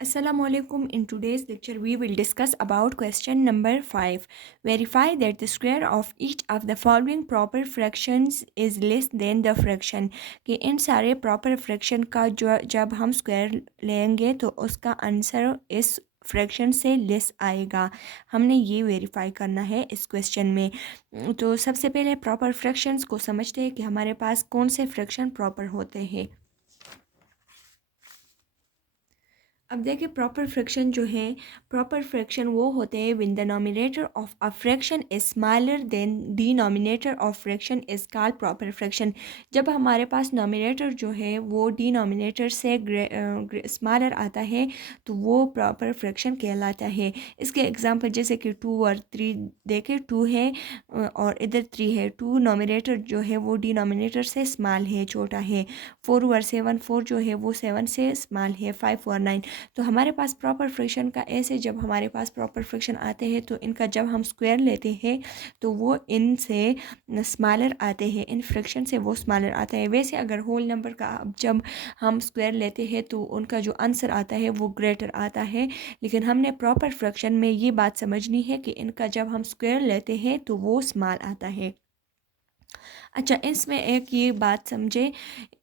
Assalamualaikum. In today's lecture, we will discuss about question number 5. Verify that the square of each of the following proper fractions is less than the fraction. कि इन सारे proper fraction का जो जब हम square लेंगे तो उसका answer इस फ्रैक्शन से लेस आएगा। हमने ये वेरीफाई करना है इस क्वेश्चन में। तो सबसे पहले प्रॉपर फ्रैक्शंस को समझते हैं कि हमारे पास कौन से फ्रैक्शन प्रॉपर होते हैं। अब देखिए प्रॉपर फ्रैक्शन जो है, प्रॉपर फ्रैक्शन वो होते हैं when the nominator of a fraction is smaller than denominator of fraction is called proper fraction. जब हमारे पास नॉमिनेटर जो है वो डिनोमिनेटर से स्मॉलर आता है तो वो प्रॉपर फ्रैक्शन कहलाता है। इसके एग्जांपल जैसे कि 2 और 3 देखें, 2 है और इधर 3 है। 2 नॉमिनेटर जो है वो डिनोमिनेटर से स्मॉल है, छोटा है। 4 और 7, 4 जो है वो 7 से स्मॉल है। 5 और 9। तो हमारे पास प्रॉपर फ्रैक्शन का ऐसे जब हमारे पास प्रॉपर फ्रैक्शन आते हैं तो इनका जब हम स्क्वायर लेते हैं तो वो इनसे स्मॉलर आते हैं, इन फ्रैक्शन से वो स्मॉलर आता है। वैसे अगर होल नंबर का जब हम स्क्वायर लेते हैं तो उनका जो आंसर आता है वो ग्रेटर आता है, लेकिन हमने प्रॉपर फ्रैक्शन में ये बात समझनी है कि इनका जब हम स्क्वायर लेते हैं तो वो स्मॉल आता है। अच्छा, इसमें एक ये बात समझे,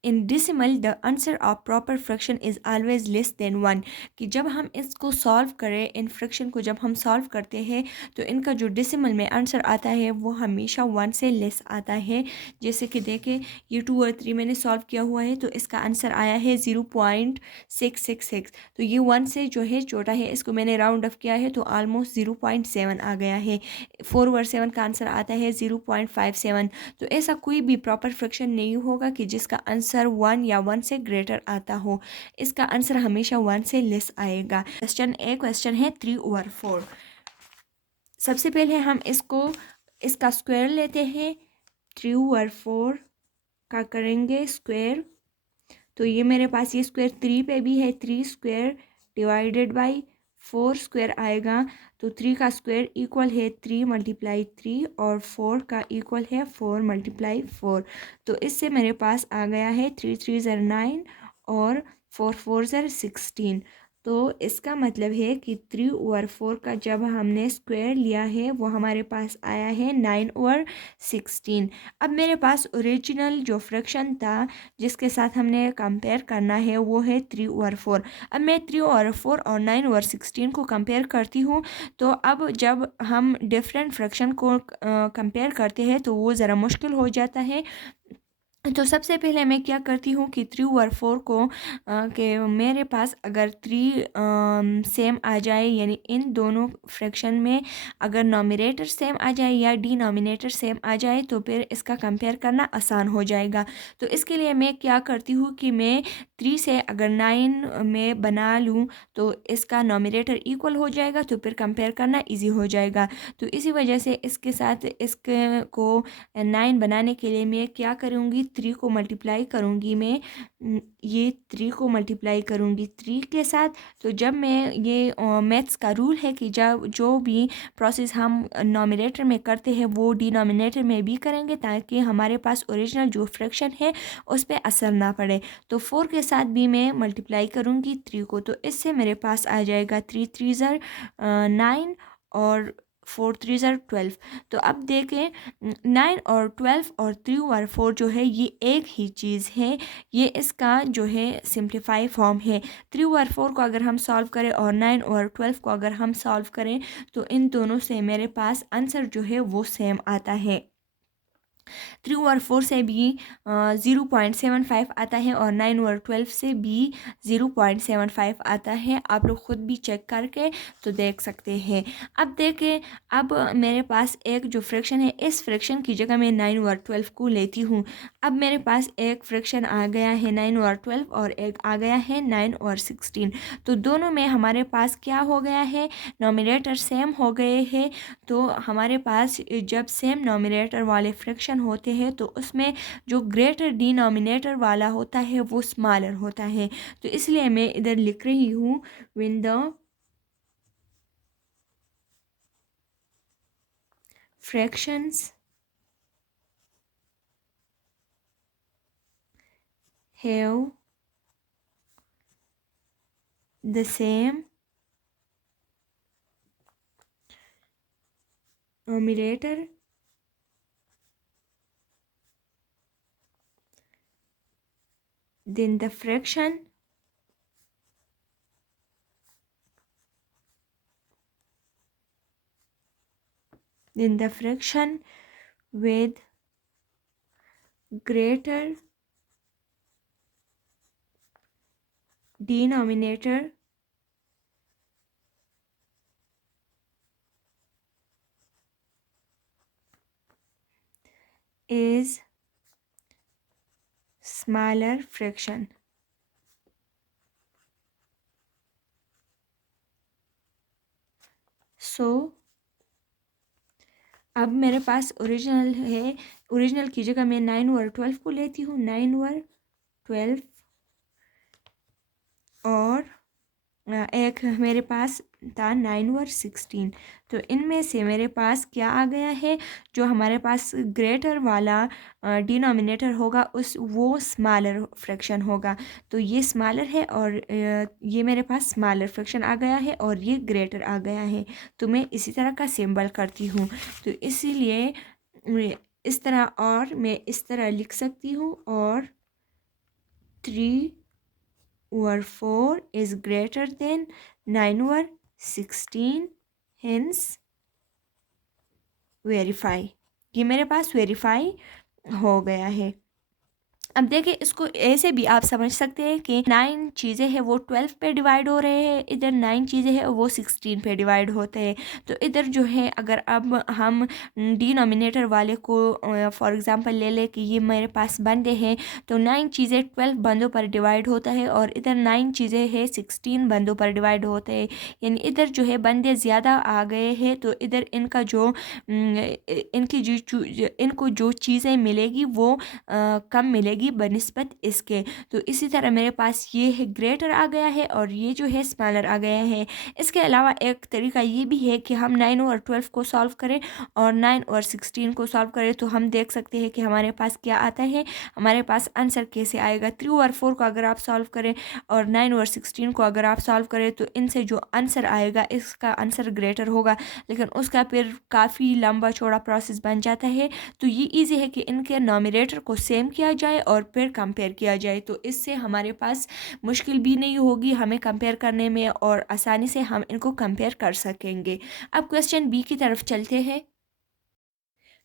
in decimal the answer of proper fraction is always less than 1। कि जब हम इसको सॉल्व करें, इन फ्रैक्शन को जब हम सॉल्व करते हैं तो इनका जो डिसिमल में आंसर आता है वो हमेशा 1 से लेस आता है। जैसे कि देखें, ये 2 और 3 मैंने सॉल्व किया हुआ है तो इसका आंसर आया है 0.666। तो ये 1 से जो है छोटा है, इसको मैंने राउंड ऑफ किया है तो ऑलमोस्ट 0.7 आ गया है। 4 और 7 का आंसर आता है 0.57। तो ऐसा कोई भी प्रॉपर फ्रैक्शन नहीं होगा कि जिसका आंसर 1 या 1 से ग्रेटर आता हो। इसका आंसर हमेशा 1 से लेस आएगा। क्वेश्चन है 3/4। सबसे पहले हम इसका स्क्वायर लेते हैं। 3/4 का करेंगे स्क्वायर, तो ये मेरे पास ये स्क्वायर 3 पे भी है। 3 स्क्वायर डिवाइडेड बाई 4 स्क्वायर आएगा। तो 3 का स्क्वायर इक्वल है 3 मल्टीप्लाई 3 और 4 का इक्वल है 4 मल्टीप्लाई 4। तो इससे मेरे पास आ गया है 3 3 ज़र 9 और 4 4 ज़र 16। तो इसका मतलब है कि 3/4 का जब हमने स्क्वायर लिया है वो हमारे पास आया है 9/16। अब मेरे पास ओरिजिनल जो फ्रैक्शन था जिसके साथ हमने कंपेयर करना है वो है 3/4। अब मैं 3/4 और 9/16 को कंपेयर करती हूँ। तो अब जब हम डिफरेंट फ्रैक्शन को कंपेयर करते हैं तो वो ज़रा मुश्किल हो जाता है। तो सबसे पहले मैं क्या करती हूँ कि 3/4 को कि मेरे पास अगर 3 सेम आ जाए, यानी इन दोनों फ्रैक्शन में अगर नॉमिनेटर सेम आ जाए या डिनोमिनेटर सेम आ जाए तो फिर इसका कंपेयर करना आसान हो जाएगा। तो इसके लिए मैं क्या करती हूँ कि मैं 3 से अगर 9 में बना लूँ तो इसका नॉमिनेटर इक्वल हो जाएगा, तो फिर कंपेयर करना ईजी हो जाएगा। तो इसी वजह से इसके साथ इसके को 9 बनाने के लिए मैं क्या करूँगी, 3 को मल्टीप्लाई करूँगी। मैं ये 3 को मल्टीप्लाई करूँगी 3 के साथ। तो जब मैं ये मैथ्स का रूल है कि जब जो भी प्रोसेस हम नॉमिनेटर में करते हैं वो डिनोमिनेटर में भी करेंगे ताकि हमारे पास ओरिजिनल जो फ्रैक्शन है उस पर असर ना पड़े। तो 4 के साथ भी मैं मल्टीप्लाई करूँगी 3 को, तो इससे मेरे पास आ जाएगा 3 3 ज़र 9 और 4 3 ज़र 12। तो अब देखें, 9 और 12 और 3/4 जो है ये एक ही चीज़ है। ये इसका जो है सिंप्लीफाई फॉर्म है। 3/4 को अगर हम सॉल्व करें और 9 और 12 को अगर हम सॉल्व करें तो इन दोनों से मेरे पास आंसर जो है वो सेम आता है। 3/4 से भी 0.75 आता है और 9/12 से भी 0.75 आता है। आप लोग खुद भी चेक करके तो देख सकते हैं। अब देखें, अब मेरे पास एक जो फ्रैक्शन है, इस फ्रैक्शन की जगह मैं 9/12 को लेती हूँ। अब मेरे पास एक फ्रैक्शन आ गया है 9/12 और एक आ गया है 9/16। तो दोनों में हमारे पास क्या हो गया है, नॉमिनेटर सेम हो गए हैं। तो हमारे पास जब सेम नॉमिनेटर वाले फ्रैक्शन होते हैं तो उसमें जो ग्रेटर डिनोमिनेटर वाला होता है वो स्मॉलर होता है। तो इसलिए मैं इधर लिख रही हूँ, when the fractions have the same numerator then the fraction with greater denominator is smaller fraction. So अब मेरे पास ओरिजिनल है, ओरिजिनल की जगह मैं 9/12 को लेती हूँ, 9/12 और एक मेरे पास था 9/16। तो इनमें से मेरे पास क्या आ गया है, जो हमारे पास ग्रेटर वाला डिनोमिनेटर होगा उस वो स्मॉलर फ्रैक्शन होगा। तो ये स्मॉलर है और ये मेरे पास स्मॉलर फ्रैक्शन आ गया है और ये ग्रेटर आ गया है। तो मैं इसी तरह का सिंबल करती हूँ। तो इसीलिए मैं इस तरह, और मैं इस तरह लिख सकती हूँ, और 3/4 is greater than 9/16, hence verify। ये मेरे पास वेरीफाई हो गया है। अब देखिए, इसको ऐसे भी आप समझ सकते हैं कि 9 चीज़ें हैं वो 12 पे डिवाइड हो रहे हैं, इधर 9 चीज़ें हैं वो 16 पे डिवाइड होते हैं। तो इधर जो है, अगर अब हम डिनोमिनेटर वाले को फॉर एग्जांपल ले लें कि ये मेरे पास बंदे हैं, तो 9 चीज़ें 12 बंदों पर डिवाइड होता है और इधर 9 चीज़ें हैं 16 बंदों पर डिवाइड होते हैं। यानी इधर जो है बंदे ज़्यादा आ गए हैं, तो इधर इनका जो इनको जो चीज़ें मिलेगी वो कम मिलेगी बनिस्बत इसके। तो इसी तरह मेरे पास ये है ग्रेटर आ गया है और ये जो है स्मॉलर आ गया है। इसके अलावा एक तरीका ये भी है कि हम 9/12 को सॉल्व करें और 9/16 को सॉल्व करें, तो हम देख सकते हैं कि हमारे पास क्या आता है। हमारे पास आंसर कैसे आएगा। 3/4 को अगर आप सॉल्व करें और 9/16 को अगर आप सॉल्व करें, तो इनसे जो आंसर आएगा इसका आंसर ग्रेटर होगा, लेकिन उसका फिर काफ़ी लंबा चौड़ा प्रोसेस बन जाता है। तो ये इजी है कि इनके नॉमिनेटर को सेम किया जाए और फिर कंपेयर किया जाए। तो इससे हमारे पास मुश्किल भी नहीं होगी हमें कंपेयर करने में और आसानी से हम इनको कंपेयर कर सकेंगे। अब क्वेश्चन बी की तरफ चलते हैं।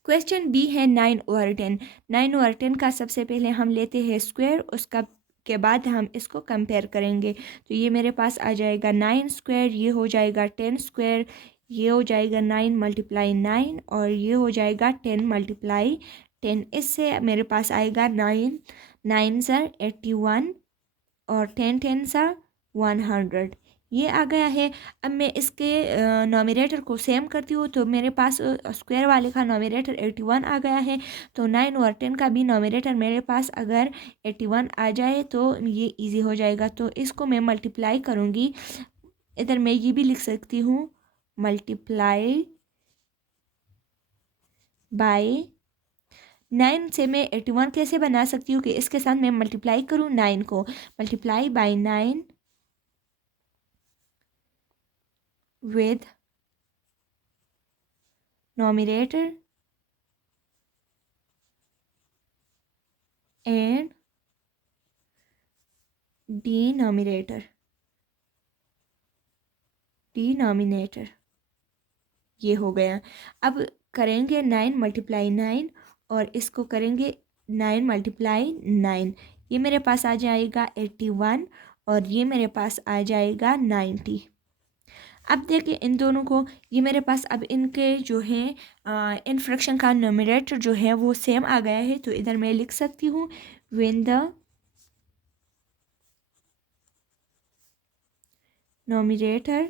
क्वेश्चन बी है 9/10। 9/10 का सबसे पहले हम लेते हैं स्क्वायर, उसका के बाद हम इसको कंपेयर करेंगे। तो ये मेरे पास आ जाएगा 9 स्क्वायर, ये हो जाएगा 10 स्क्वायर, ये हो जाएगा 9 × 9 और ये हो जाएगा 10 × 10। इससे मेरे पास आएगा 9 9 × 81 और 10 × 100। ये आ गया है। अब मैं इसके नॉमिनेटर को सेम करती हूँ, तो मेरे पास स्क्वायर वाले का नॉमिनेटर 81 आ गया है। तो 9/10 का भी नॉमिनेटर मेरे पास अगर 81 आ जाए तो ये इजी हो जाएगा। तो इसको मैं मल्टीप्लाई करूँगी। इधर मैं ये भी लिख सकती हूँ, मल्टीप्लाई बाय 9 से मैं 81 कैसे बना सकती हूँ कि इसके साथ मैं मल्टीप्लाई करूँ 9 को। Multiply by 9 with numerator and denominator ये हो गया। अब करेंगे 9 × 9 और इसको करेंगे 9 × 9। ये मेरे पास आ जाएगा 81 और ये मेरे पास आ जाएगा 90। अब देखिए इन दोनों को, ये मेरे पास अब इनके जो है इन फ्रैक्शन का नोमिनेटर जो है वो सेम आ गया है। तो इधर मैं लिख सकती हूँ, when the nominator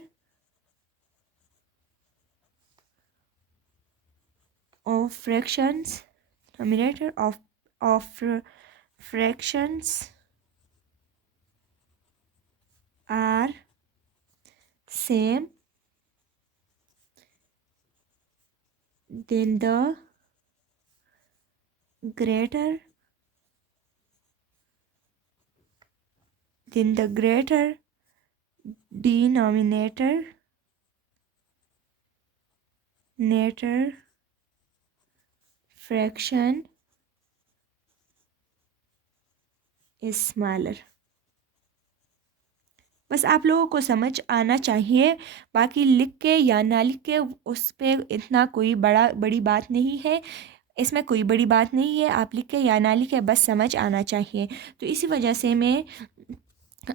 of fractions numerator of fractions are same, then the greater denominator fraction is smaller। बस आप लोगों को समझ आना चाहिए, बाकी लिख के या ना लिख के उस पर इतना कोई बड़ी बात नहीं है, इसमें कोई बड़ी बात नहीं है, आप लिख के या ना लिखे बस समझ आना चाहिए। तो इसी वजह से मैं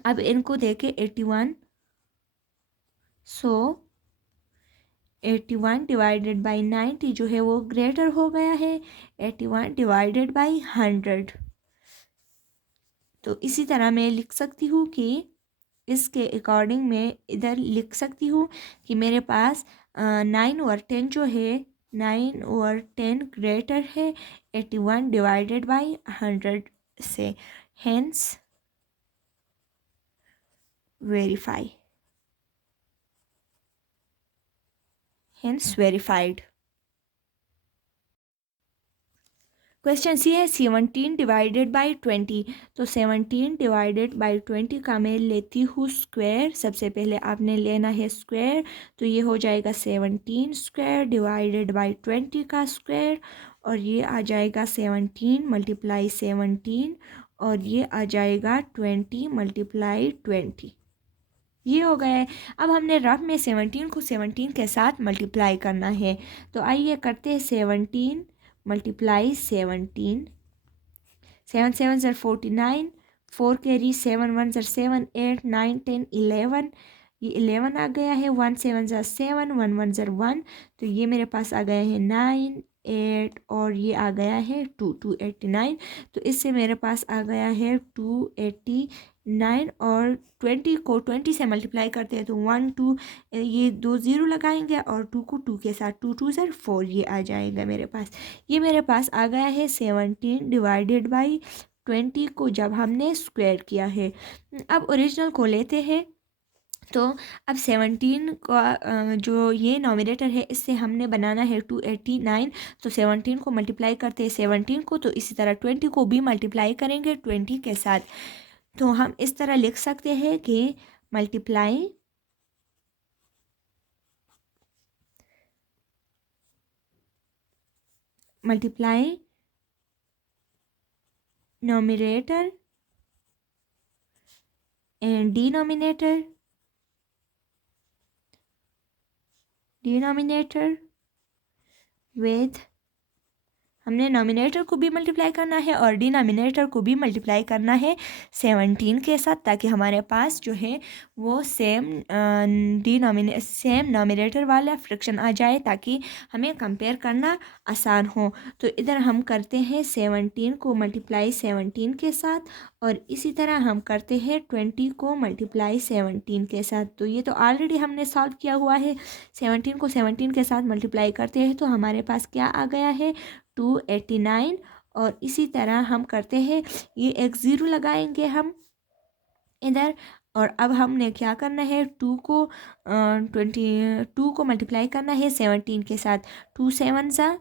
अब इनको देके 81, सो 81 डिवाइडेड बाई 90 जो है वो ग्रेटर हो गया है 81 डिवाइडेड बाई 100। तो इसी तरह मैं लिख सकती हूँ कि इसके अकॉर्डिंग मैं इधर लिख सकती हूँ कि मेरे पास 9/10 जो है 9/10 ग्रेटर है 81 डिवाइडेड बाई 100 से। Hence verify, hence verified. Question C है 17 डिवाइडेड बाई 20। तो 17 डिवाइडेड बाई 20 का मैं लेती हूँ स्क्वायर। सबसे पहले आपने लेना है स्क्वायर, तो ये हो जाएगा 17 स्क्वायर डिवाइडेड बाई 20 का स्क्वायर, और ये आ जाएगा 17 मल्टीप्लाई 17, और ये आ जाएगा 20 मल्टीप्लाई 20। ये हो गया है। अब हमने रफ में 17 को 17 के साथ मल्टीप्लाई करना है, तो आइए करते हैं 17 मल्टीप्लाई 17। 7 7 ज़र 49, 4 कैरी, 7 1 ज़र 7, 8 9 10 11, ये 11 आ गया है। 1 7 ज़र 7, 1 1 ज़र 1, तो ये मेरे पास आ गया है 9 8, और ये आ गया है 289। तो इससे मेरे पास आ गया है 289, और 20 को 20 से मल्टीप्लाई करते हैं तो 1 2, ये 2 ज़ीरो लगाएंगे और 2 को 2 के साथ 2 2 ज़र 4, ये आ जाएगा मेरे पास। ये मेरे पास आ गया है 17 डिवाइडेड बाई 20 को जब हमने स्क्वायर किया है। अब ओरिजिनल को लेते हैं, तो अब 17 का जो ये नॉमिनेटर है इससे हमने बनाना है 289। तो 17 को मल्टीप्लाई करते हैं 17 को, तो इसी तरह 20 को भी मल्टीप्लाई करेंगे 20 के साथ। तो हम इस तरह लिख सकते हैं कि multiply nominator and denominator with, हमने नॉमिनेटर को भी मल्टीप्लाई करना है और डिनोमिनेटर को भी मल्टीप्लाई करना है 17 के साथ, ताकि हमारे पास जो है वो सेम नॉमिनेटर वाला फ्रैक्शन आ जाए, ताकि हमें कंपेयर करना आसान हो। तो इधर हम करते हैं 17 को मल्टीप्लाई 17 के साथ, और इसी तरह हम करते हैं 20 को मल्टीप्लाई 17 के साथ। तो ये तो ऑलरेडी हमने सॉल्व किया हुआ है। 17 को 17 के साथ मल्टीप्लाई करते हैं तो हमारे पास क्या आ गया है 289, और इसी तरह हम करते हैं, ये एक ज़ीरो लगाएंगे हम इधर, और अब हमने क्या करना है 22 को मल्टीप्लाई करना है 17 के साथ। 2 7 ज़ा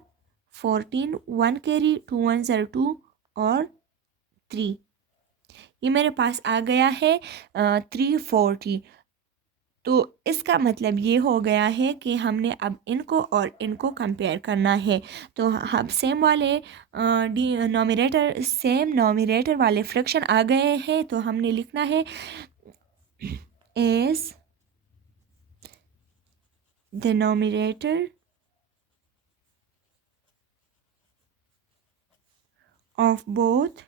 14, 1 कैरी, 2 1 ज़ा 2, और 3, ये मेरे पास आ गया है 340। तो इसका मतलब ये हो गया है कि हमने अब इनको और इनको कंपेयर करना है। तो हम सेम नॉमिनेटर वाले फ्रैक्शन आ गए हैं, तो हमने लिखना है as the nominator of both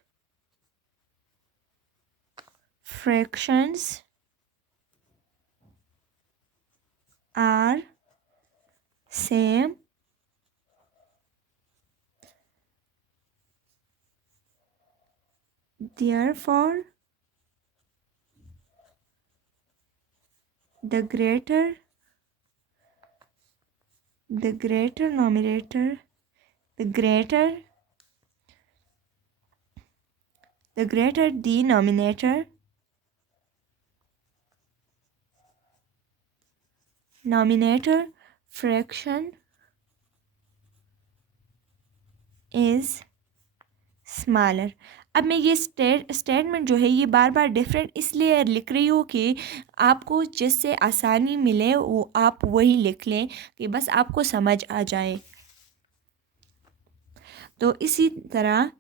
fractions are same, therefore the greater nominator the greater denominator fraction is smaller। अब मैं ये स्टेटमेंट जो है ये बार बार डिफरेंट इसलिए लिख रही हूँ कि आपको जिससे आसानी मिले वो आप वही लिख लें कि बस आपको समझ आ जाए। तो इसी तरह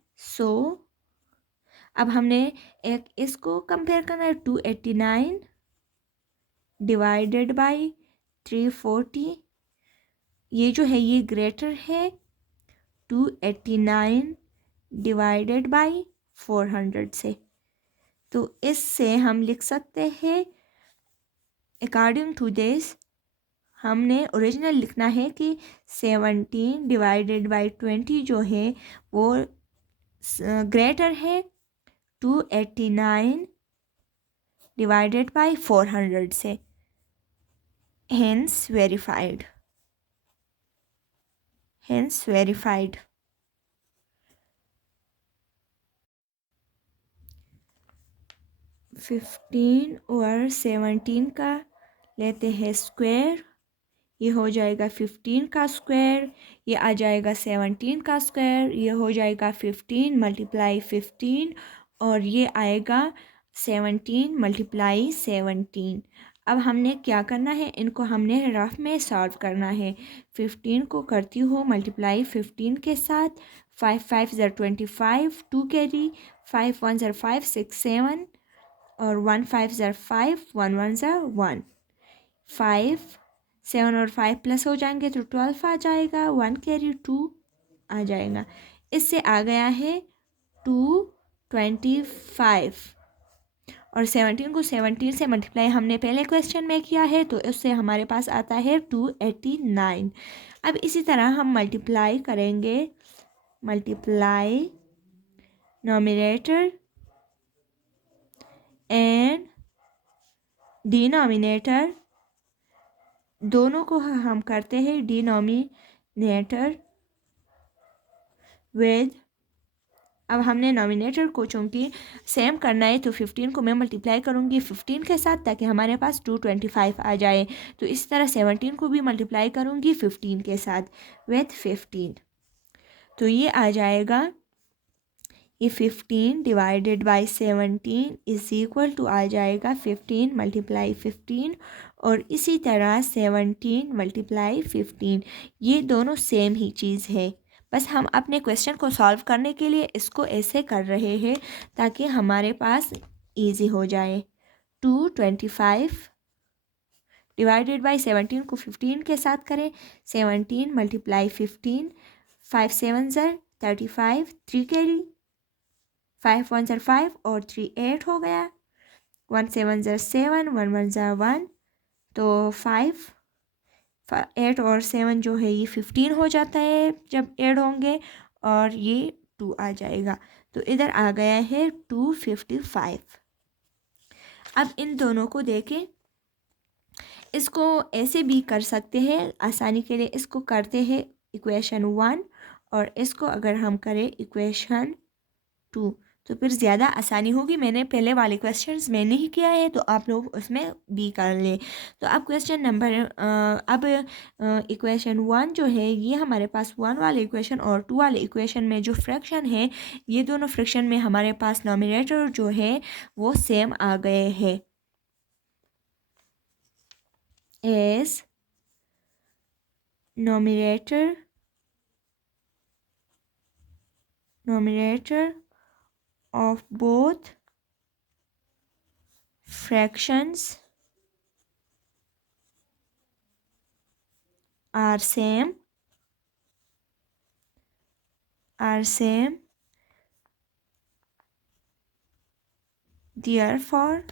अब हमने एक इसको कंपेयर करना है 289 डिवाइडेड बाई 340, ये जो है ये ग्रेटर है 289 डिवाइडेड बाई 400 से। तो इससे हम लिख सकते हैं अकॉर्डिंग टू दिस हमने ओरिजिनल लिखना है कि 17 डिवाइडेड बाई 20 जो है वो ग्रेटर है 289 डिवाइडेड बाई 400 से। Hence verified, hence verified. 15 और 17 का लेते हैं स्क्वायर, ये हो जाएगा 15 का स्क्वायर, ये आ जाएगा 17 का स्क्वायर, ये हो जाएगा 15 मल्टीप्लाई 15 और ये आएगा 17 मल्टीप्लाई 17। अब हमने क्या करना है, इनको हमने रफ में सॉल्व करना है। 15 को करती हूँ मल्टीप्लाई 15 के साथ, 5 5 ज़र 25, 2 कैरी, 5 1 ज़र 5 6 7 और 1 5 ज़र 5, 1 1 ज़र 1, 5 7 और 5 प्लस हो जाएंगे तो 12 आ जाएगा, 1 कैरी 2 आ जाएगा। इससे आ गया है 225 और 17 को 17 से मल्टीप्लाई हमने पहले क्वेश्चन में किया है तो उससे हमारे पास आता है 289। अब इसी तरह हम मल्टीप्लाई करेंगे, मल्टीप्लाई नॉमिनेटर एंड डिनोमिनेटर, दोनों को हम करते हैं डिनोमिनेटर विद, अब हमने नॉमिनेटर को चूँकि सेम करना है तो 15 को मैं मल्टीप्लाई करूँगी 15 के साथ ताकि हमारे पास 225 आ जाए। तो इस तरह 17 को भी मल्टीप्लाई करूँगी 15 के साथ विथ 15, तो ये आ जाएगा, ये 15 divided by 17 is equal to आ जाएगा 15 मल्टीप्लाई 15 और इसी तरह 17 मल्टीप्लाई 15, ये दोनों सेम ही चीज़ है। बस हम अपने क्वेश्चन को सॉल्व करने के लिए इसको ऐसे कर रहे हैं ताकि हमारे पास इजी हो जाए। 225 डिवाइडेड बाई 17 को 15 के साथ करें, 17 मल्टीप्लाई 15, 5 7 ज़र 35, 3 कैरी, 5 1 ज़र 5 और 3 8 हो गया, 1 7 ज़र 7, 1 1 ज़र 1, तो 5 8 और 7 जो है ये 15 हो जाता है जब ऐड होंगे और ये 2 आ जाएगा, तो इधर आ गया है 255। अब इन दोनों को देखें, इसको ऐसे भी कर सकते हैं आसानी के लिए, इसको करते हैं इक्वेशन 1 और इसको अगर हम करें इक्वेशन 2 तो फिर ज़्यादा आसानी होगी। मैंने पहले वाले क्वेश्चंस में नहीं किया है तो आप लोग उसमें भी कर लें। तो अब क्वेश्चन नंबर अब इक्वेशन 1 जो है ये हमारे पास 1 वाले इक्वेशन और 2 वाले इक्वेशन में जो फ्रैक्शन है, ये दोनों फ्रैक्शन में हमारे पास नॉमिनेटर जो है वो सेम आ गए हैं। S nominator of both fractions are same, therefore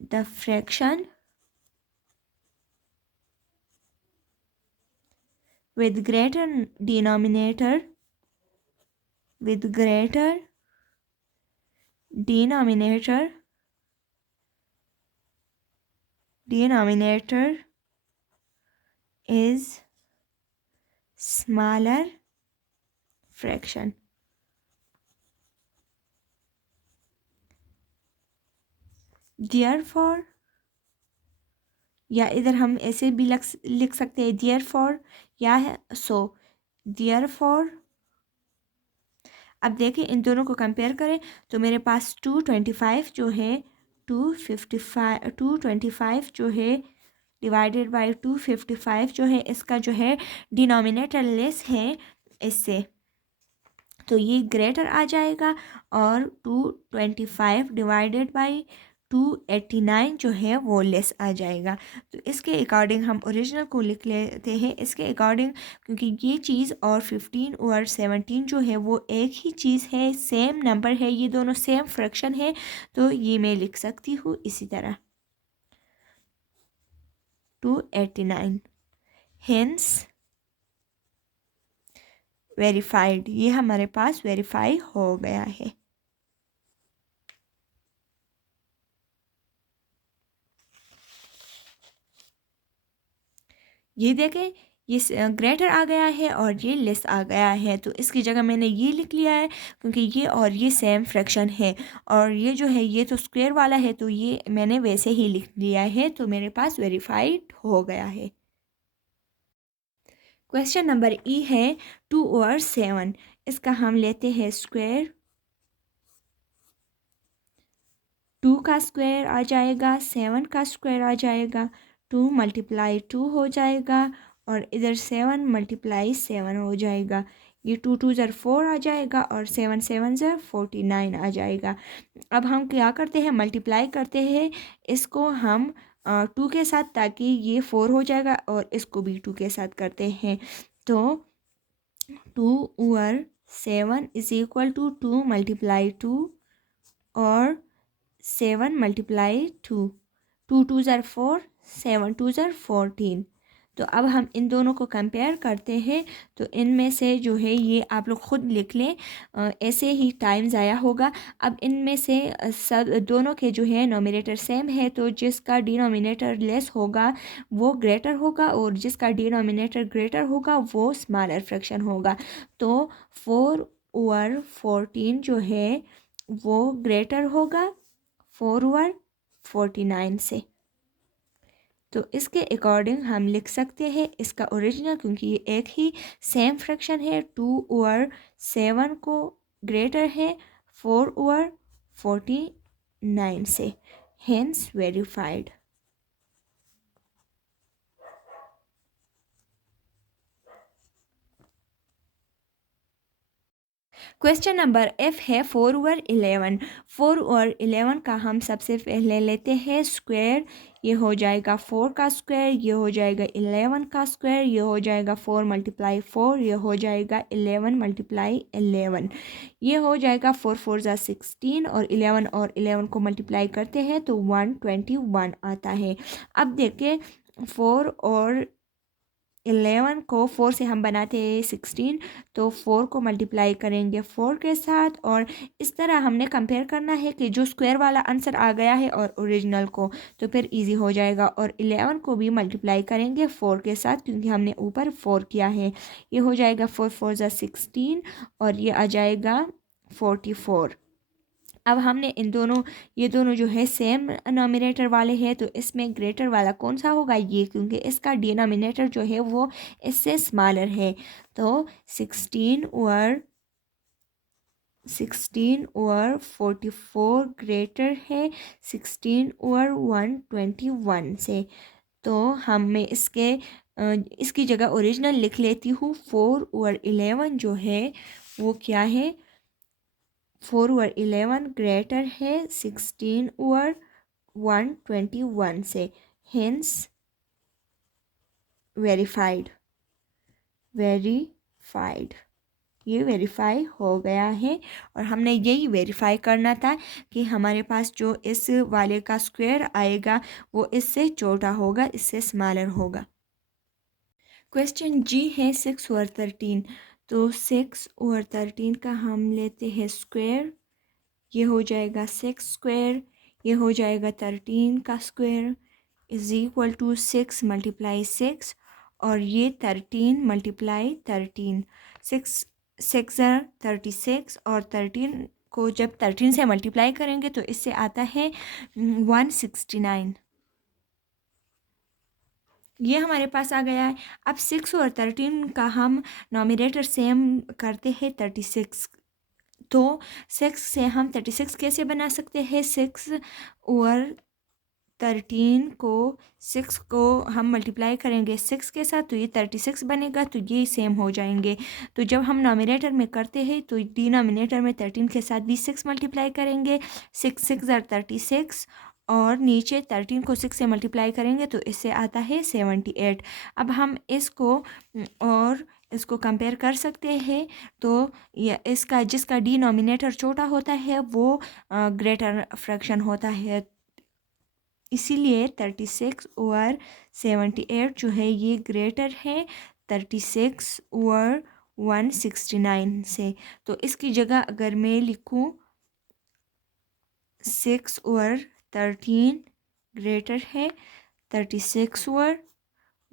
the fraction with greater denominator is smaller fraction। therefore, या इधर हम ऐसे भी लिख सकते हैं therefore या है so therefore अब देखिए इन दोनों को कंपेयर करें तो मेरे पास 225 जो है 225 जो है डिवाइडेड बाई 255 जो है इसका जो है डिनोमिनेटर लेस है इससे, तो ये ग्रेटर आ जाएगा। और 225 डिवाइडेड बाई 289 जो है वो लेस आ जाएगा। तो इसके अकॉर्डिंग हम ओरिजिनल को लिख लेते हैं इसके अकॉर्डिंग, क्योंकि ये चीज़ और 15 और 17 जो है वो एक ही चीज़ है, सेम नंबर है, ये दोनों सेम फ्रैक्शन है, तो ये मैं लिख सकती हूँ इसी तरह 289। हेंस वेरीफाइड, ये हमारे पास वेरीफाई हो गया है। ये देखें ये ग्रेटर आ गया है और ये लेस आ गया है, तो इसकी जगह मैंने ये लिख लिया है क्योंकि ये और ये सेम फ्रैक्शन है, और ये जो है ये तो स्क्वायर वाला है तो ये मैंने वैसे ही लिख लिया है, तो मेरे पास वेरीफाइड हो गया है। क्वेश्चन नंबर ई है 2/7, इसका हम लेते हैं स्क्वायर, 2 का स्क्वायर आ जाएगा, 7 का स्क्वायर आ जाएगा, 2 मल्टीप्लाई 2 हो जाएगा और इधर 7 मल्टीप्लाई 7 हो जाएगा। ये 2 2 ज़र 4 आ जाएगा और 7 7 ज़र 49 आ जाएगा। अब हम क्या करते हैं, मल्टीप्लाई करते हैं इसको हम 2 के साथ, ताकि ये 4 हो जाएगा, और इसको भी 2 के साथ करते हैं। तो 2/7 इज इक्वल टू 2 मल्टीप्लाई 2 और 7 मल्टीप्लाई 2, 2 2 ज़र 4, 7 2 ज़र 14। तो अब हम इन दोनों को कंपेयर करते हैं, तो इनमें से जो है ये आप लोग खुद लिख लें, ऐसे ही टाइम ज़ाया होगा। अब इनमें से सब दोनों के जो है नोमिनेटर सेम है, तो जिसका डिनोमिनेटर लेस होगा वो ग्रेटर होगा और जिसका डिनोमिनेटर ग्रेटर होगा वो स्मॉलर फ्रैक्शन होगा। तो 4/14 जो है वो ग्रेटर होगा 4/49 से। तो इसके अकॉर्डिंग हम लिख सकते हैं इसका ओरिजिनल, क्योंकि ये एक ही सेम फ्रैक्शन है, 2/7 को ग्रेटर है 4/49 से, hence verified. Question number F है 4/11। 4/11 का हम सबसे पहले लेते हैं स्क्वायर, ये हो जाएगा 4 का स्क्वायर, ये हो जाएगा 11 का स्क्वायर, ये हो जाएगा 4 मल्टीप्लाई 4, ये हो जाएगा 11 मल्टीप्लाई 11, ये हो जाएगा 4 4 ज़ा 16 और 11 को मल्टीप्लाई करते हैं तो 121 आता है। अब देखिए 4 और 11 को 4 से हम बनाते हैं 16, तो 4 को मल्टीप्लाई करेंगे 4 के साथ, और इस तरह हमने कंपेयर करना है कि जो स्क्वायर वाला आंसर आ गया है और ओरिजिनल को, तो फिर इजी हो जाएगा। और 11 को भी मल्टीप्लाई करेंगे 4 के साथ, क्योंकि हमने ऊपर 4 किया है, ये हो जाएगा 4 4 ज़ा 16 और ये आ जाएगा 44। अब हमने इन दोनों, ये दोनों जो है सेम नोमिनेटर वाले हैं, तो इसमें ग्रेटर वाला कौन सा होगा, ये, क्योंकि इसका डिनोमिनेटर जो है वो इससे स्मॉलर है। तो 16/44 ग्रेटर है 16/121 से। तो मैं इसकी जगह ओरिजिनल लिख लेती हूँ। 4/11 जो है वो क्या है, 4/11 ग्रेटर है 16/121 से, हेंस वेरीफाइड। ये वेरीफाई हो गया है, और हमने यही वेरीफाई करना था कि हमारे पास जो इस वाले का स्क्वायर आएगा वो इससे छोटा होगा, इससे स्मॉलर होगा। क्वेश्चन जी है 6/13। तो 6/13 का हम लेते हैं स्क्वायर, ये हो जाएगा 6 स्क्वायर, ये हो जाएगा 13 का square is equal to 6 multiply 6, और ये 13 मल्टीप्लाई 13, 6 6 36, और 13 को जब 13 से मल्टीप्लाई करेंगे तो इससे आता है 169, ये हमारे पास आ गया है। अब 6 और 13 का हम नॉमिनेटर सेम करते हैं 36 तो 6 से हम 36 कैसे बना सकते हैं? 6 और 13 को 6 को हम मल्टीप्लाई करेंगे 6 के साथ तो ये 36 बनेगा, तो ये सेम हो जाएंगे। तो जब हम नॉमिनेटर में करते हैं तो डिनोमिनेटर में 13 के साथ भी 6 मल्टीप्लाई करेंगे, 6 6 आर 36, और नीचे 13 को 6 से मल्टीप्लाई करेंगे तो इससे आता है 78। अब हम इसको और इसको कंपेयर कर सकते हैं। तो ये इसका जिसका डिनोमिनेटर छोटा होता है वो ग्रेटर फ्रैक्शन होता है, इसीलिए 36 ओवर 78 जो है ये ग्रेटर है 36 ओवर 169 से। तो इसकी जगह अगर मैं लिखूँ 6 ओवर 13 ग्रेटर है 36 ओवर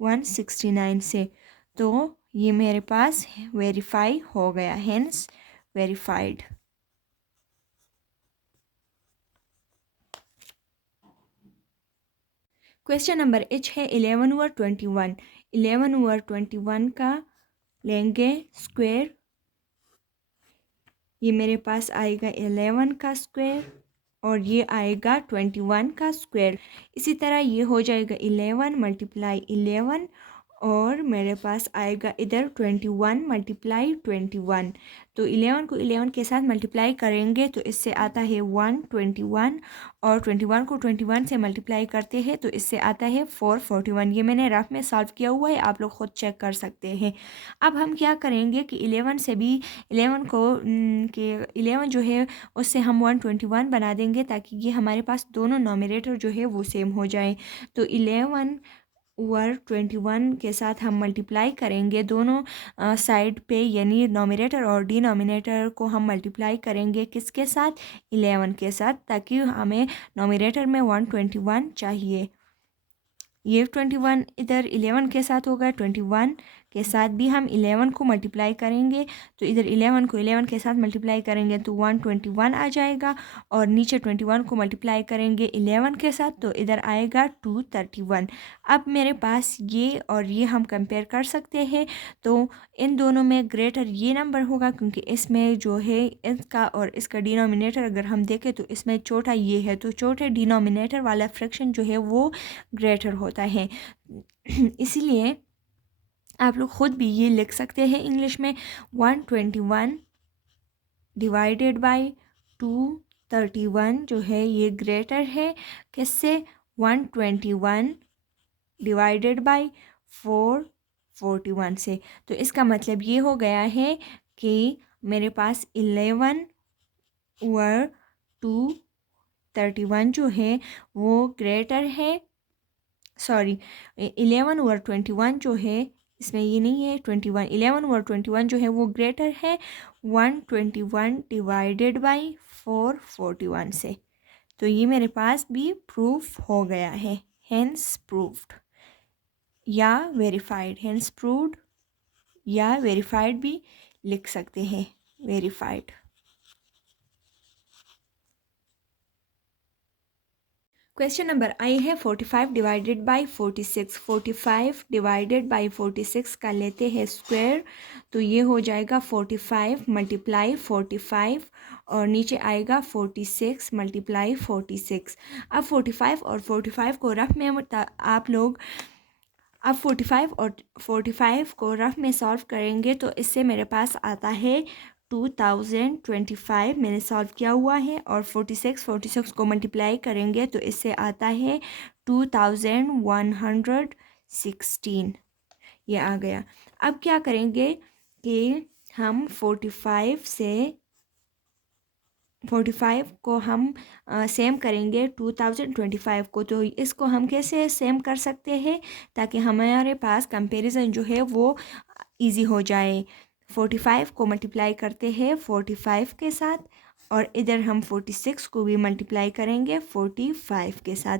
169 से, तो ये मेरे पास वेरीफाई हो गया, hence verified. Question number H है 11 ओवर 21। 11 ओवर 21 का लेंगे स्क्वायर, ये मेरे पास आएगा 11 का स्क्वायर और ये आएगा 21 का स्क्वायर। इसी तरह ये हो जाएगा 11 मल्टीप्लाई 11 और मेरे पास आएगा इधर 21 मल्टीप्लाई 21। तो 11 को 11 के साथ मल्टीप्लाई करेंगे तो इससे आता है 121 और 21 को 21 से मल्टीप्लाई करते हैं तो इससे आता है 441। ये मैंने रफ में सॉल्व किया हुआ है, आप लोग खुद चेक कर सकते हैं। अब हम क्या करेंगे कि 11 से भी 11 को कि 11 जो है उससे हम 121 बना देंगे ताकि ये हमारे पास दोनों नॉमिनेटर जो है वो सेम हो जाए। तो 11 ओवर 21 के साथ हम मल्टीप्लाई करेंगे दोनों साइड पे, यानी नॉमिनेटर और डिनोमिनेटर को हम मल्टीप्लाई करेंगे किसके साथ? 11 के साथ, ताकि हमें नॉमिनेटर में 121 चाहिए। ये 21 इधर 11 के साथ होगा, 21 के साथ भी हम 11 को मल्टीप्लाई करेंगे तो इधर 11 को 11 के साथ मल्टीप्लाई करेंगे तो 121 आ जाएगा, और नीचे 21 को मल्टीप्लाई करेंगे 11 के साथ तो इधर आएगा 231। अब मेरे पास ये और ये हम कंपेयर कर सकते हैं, तो इन दोनों में ग्रेटर ये नंबर होगा क्योंकि इसमें जो है इसका और इसका डिनोमिनेटर अगर हम देखें तो इसमें छोटा ये है, तो छोटे डिनोमिनेटर वाला फ्रैक्शन जो है वो ग्रेटर होता है। इसीलिए आप लोग खुद भी ये लिख सकते हैं इंग्लिश में 121 डिवाइडेड बाय 231 जो है ये ग्रेटर है किससे? 121 डिवाइडेड बाय 441 से। तो इसका मतलब ये हो गया है कि मेरे पास 11 ओवर 231 जो है वो ग्रेटर है, सॉरी 11 ओवर 21 जो है, इसमें ये नहीं है 21, 11 ओवर 21 जो है वो ग्रेटर है 121 डिवाइडेड बाई 441 से। तो ये मेरे पास भी प्रूफ हो गया है, हेंस प्रूव्ड या वेरीफाइड। हेंस प्रूव्ड या वेरीफाइड भी लिख सकते हैं, वेरीफाइड। क्वेश्चन नंबर आई है 45 डिवाइडेड बाई 46। 45 डिवाइडेड बाई 46 का लेते हैं स्क्वायर, तो ये हो जाएगा 45 मल्टीप्लाई 45 और नीचे आएगा 46 मल्टीप्लाई 46। अब 45 और 45 को रफ में आप लोग अब 45 और 45 को रफ में सॉल्व करेंगे तो इससे मेरे पास आता है 2025 मैंने सॉल्व किया हुआ है, और 46 को मल्टीप्लाई करेंगे तो इससे आता है 2116, ये आ गया। अब क्या करेंगे कि हम 45 को हम सेम करेंगे 2025 को, तो इसको हम कैसे सेम कर सकते हैं ताकि हमारे पास कंपैरिजन जो है वो इजी हो जाए। 45 को मल्टीप्लाई करते हैं 45 के साथ और इधर हम 46 को भी मल्टीप्लाई करेंगे 45 के साथ,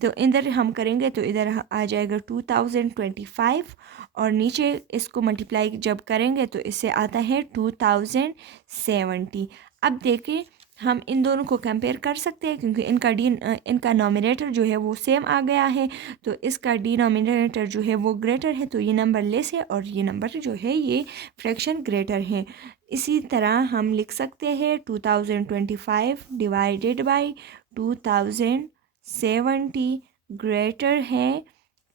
तो इधर हम करेंगे तो इधर आ जाएगा 2025 और नीचे इसको मल्टीप्लाई जब करेंगे तो इससे आता है 2070। अब देखें हम इन दोनों को कंपेयर कर सकते हैं क्योंकि इनका नॉमिनेटर जो है वो सेम आ गया है, तो इसका डिनोमिनेटर जो है वो ग्रेटर है, तो ये नंबर लेस है और ये नंबर जो है ये फ्रैक्शन ग्रेटर है। इसी तरह हम लिख सकते हैं 2025 डिवाइडेड बाई 2070 ग्रेटर है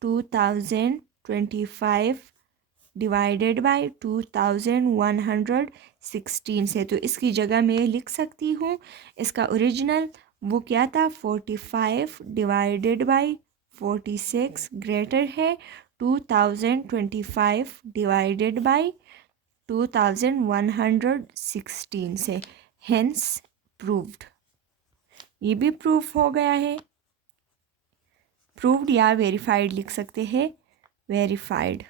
2025 डिवाइडेड बाई 2116 से। तो इसकी जगह मैं लिख सकती हूँ इसका ओरिजिनल वो क्या था 45 डिवाइडेड बाई 46 ग्रेटर है 2025 डिवाइडेड बाई 2116 से। Hence proved. ये भी प्रूफ हो गया है। प्रूव्ड या वेरीफाइड लिख सकते हैं, वेरीफाइड।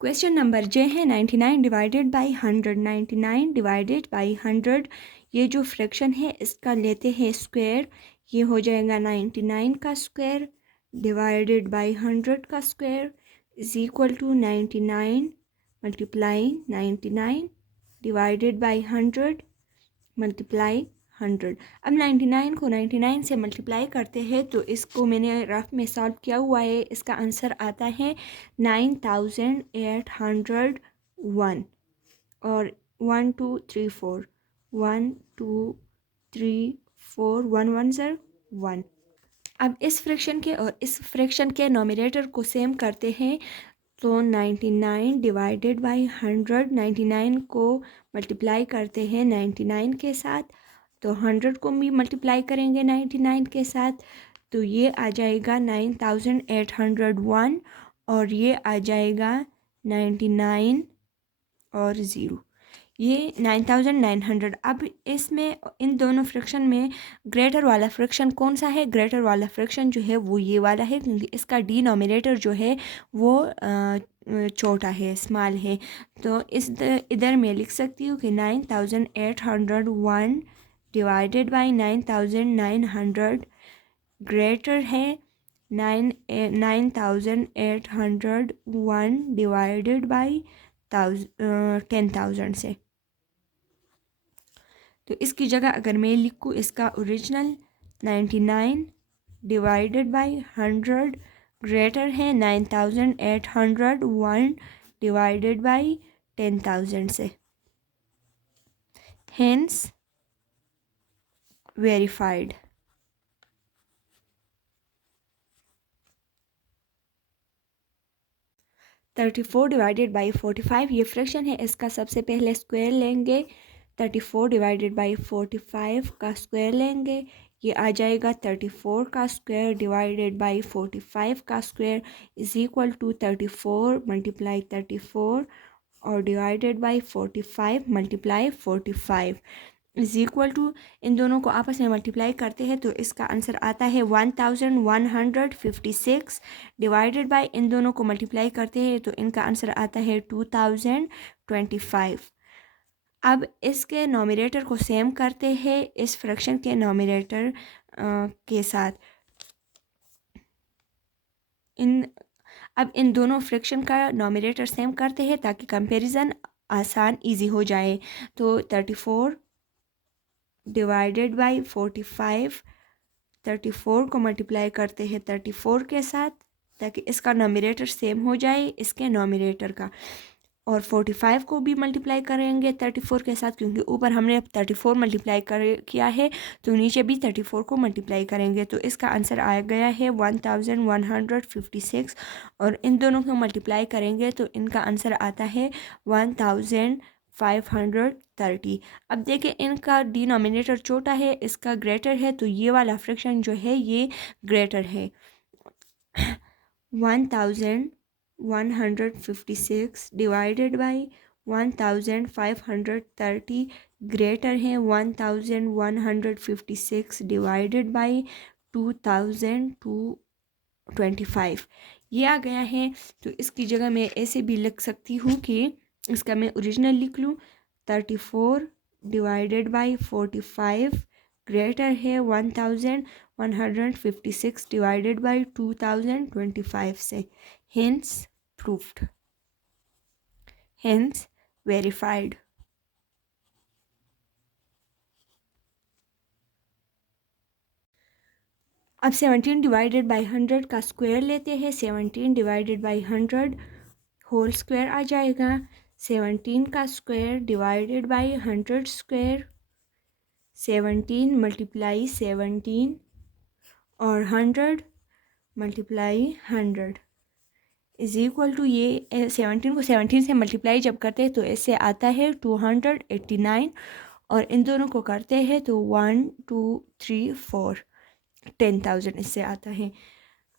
क्वेश्चन नंबर जे है 99 डिवाइडेड बाई 100। 99 डिवाइडेड बाई 100, ये जो फ्रैक्शन है इसका लेते हैं स्क्वायर, ये हो जाएगा 99 का स्क्वायर डिवाइडेड बाई 100 का square is equal to 99 multiply 99 divided by 100 multiply 100। अब 99 को 99 से मल्टीप्लाई करते हैं तो इसको मैंने रफ में सॉल्व किया हुआ है। इसका आंसर आता है 9801 और 1234 1234 1 1 1। अब इस फ्रैक्शन के और इस फ्रैक्शन के नोमिनेटर को सेम करते हैं, तो 99 डिवाइडेड बाई 100, 99 को मल्टीप्लाई करते हैं 99 के साथ, तो 100 को भी मल्टीप्लाई करेंगे 99 के साथ, तो ये आ जाएगा 9801 और ये आ जाएगा 99 और ज़ीरो, ये 9900। अब इसमें इन दोनों फ्रैक्शन में ग्रेटर वाला फ्रैक्शन कौन सा है? ग्रेटर वाला फ्रैक्शन जो है वो ये वाला है क्योंकि इसका डिनोमिनेटर जो है वो छोटा है, स्मॉल है। तो इधर मैं लिख सकती हूँ कि 9801 डिवाइडेड बाई 9900 ग्रेटर है 9801 डिवाइडेड बाई 10,000 से। तो इसकी जगह अगर मैं लिखूँ इसका ओरिजिनल 99 डिवाइडेड बाई 100 ग्रेटर है 9801 डिवाइडेड बाई 10,000 से। Hence verified. 34 डिवाइडेड बाई 45 ये फ्रैक्शन है, इसका सबसे पहले स्क्वायर लेंगे। 34 डिवाइडेड बाई 45 का स्क्वायर लेंगे, ये आ जाएगा 34 का स्क्वायर डिवाइडेड बाई 45 का square is equal to 34 multiply 34 और divided by 45 multiply 45 is equal to, इन दोनों को आपस में मल्टीप्लाई करते हैं तो इसका आंसर आता है 1156 डिवाइडेड बाय, इन दोनों को मल्टीप्लाई करते हैं तो इनका आंसर आता है 2025। अब इसके नोमिनेटर को सेम करते हैं इस फ्रैक्शन के नोमिनेटर के साथ। अब इन दोनों फ्रैक्शन का नोमिनेटर सेम करते हैं ताकि कंपैरिजन आसान इजी हो जाए। तो 34 डिवाइडेड बाई 45, 34 को मल्टीप्लाई करते हैं 34 के साथ ताकि इसका नोमिनेटर सेम हो जाए इसके नोमिनेटर का, और 45 को भी मल्टीप्लाई करेंगे 34 के साथ क्योंकि ऊपर हमने 34 मल्टीप्लाई किया है तो नीचे भी 34 को मल्टीप्लाई करेंगे, तो इसका आंसर आ गया है 1156 और इन दोनों को मल्टीप्लाई करेंगे तो इनका आंसर आता है 1530। अब देखिए इनका डिनोमिनेटर छोटा है, इसका ग्रेटर है, तो ये वाला फ्रैक्शन जो है ये ग्रेटर है। 1156 डिवाइडेड बाई 1530 ग्रेटर है 1156 डिवाइडेड बाई 2025, ये आ गया है। तो इसकी जगह मैं ऐसे भी लिख सकती हूँ कि इसका मैं ओरिजिनल लिख लूँ 34 डिवाइडेड बाई 45 ग्रेटर है 1156 डिवाइडेड बाई 2025 से। Hence proofed. Hence verified. अब 17 डिवाइडेड बाई 100 का स्क्वायर लेते हैं। 17 डिवाइडेड बाई 100 होल स्क्वायर आ जाएगा। 17 का square divided by 100 square. 17 multiply 17 और 100 मल्टीप्लाई 100 इज इक्वल टू, ये 17 को 17 से मल्टीप्लाई जब करते हैं तो इससे आता है 289, और इन दोनों को करते हैं तो 1 2 3 4 10,000 इससे आता है।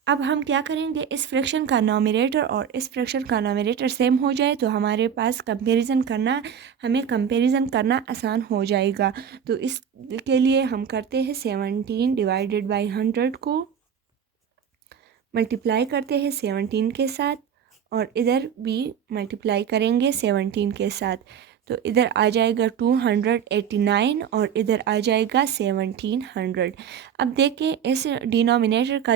अब हम क्या करेंगे, इस फ्रैक्शन का नॉमिनेटर और इस फ्रैक्शन का नॉमिनेटर सेम हो जाए तो हमारे पास हमें कंपैरिजन करना आसान हो जाएगा। तो इसके लिए हम करते हैं 17 डिवाइडेड बाई 100 को मल्टीप्लाई करते हैं 17 के साथ, और इधर भी मल्टीप्लाई करेंगे 17 के साथ, तो इधर आ जाएगा 289 और इधर आ जाएगा 1700। अब देखिए इस डिनोमिनेटर का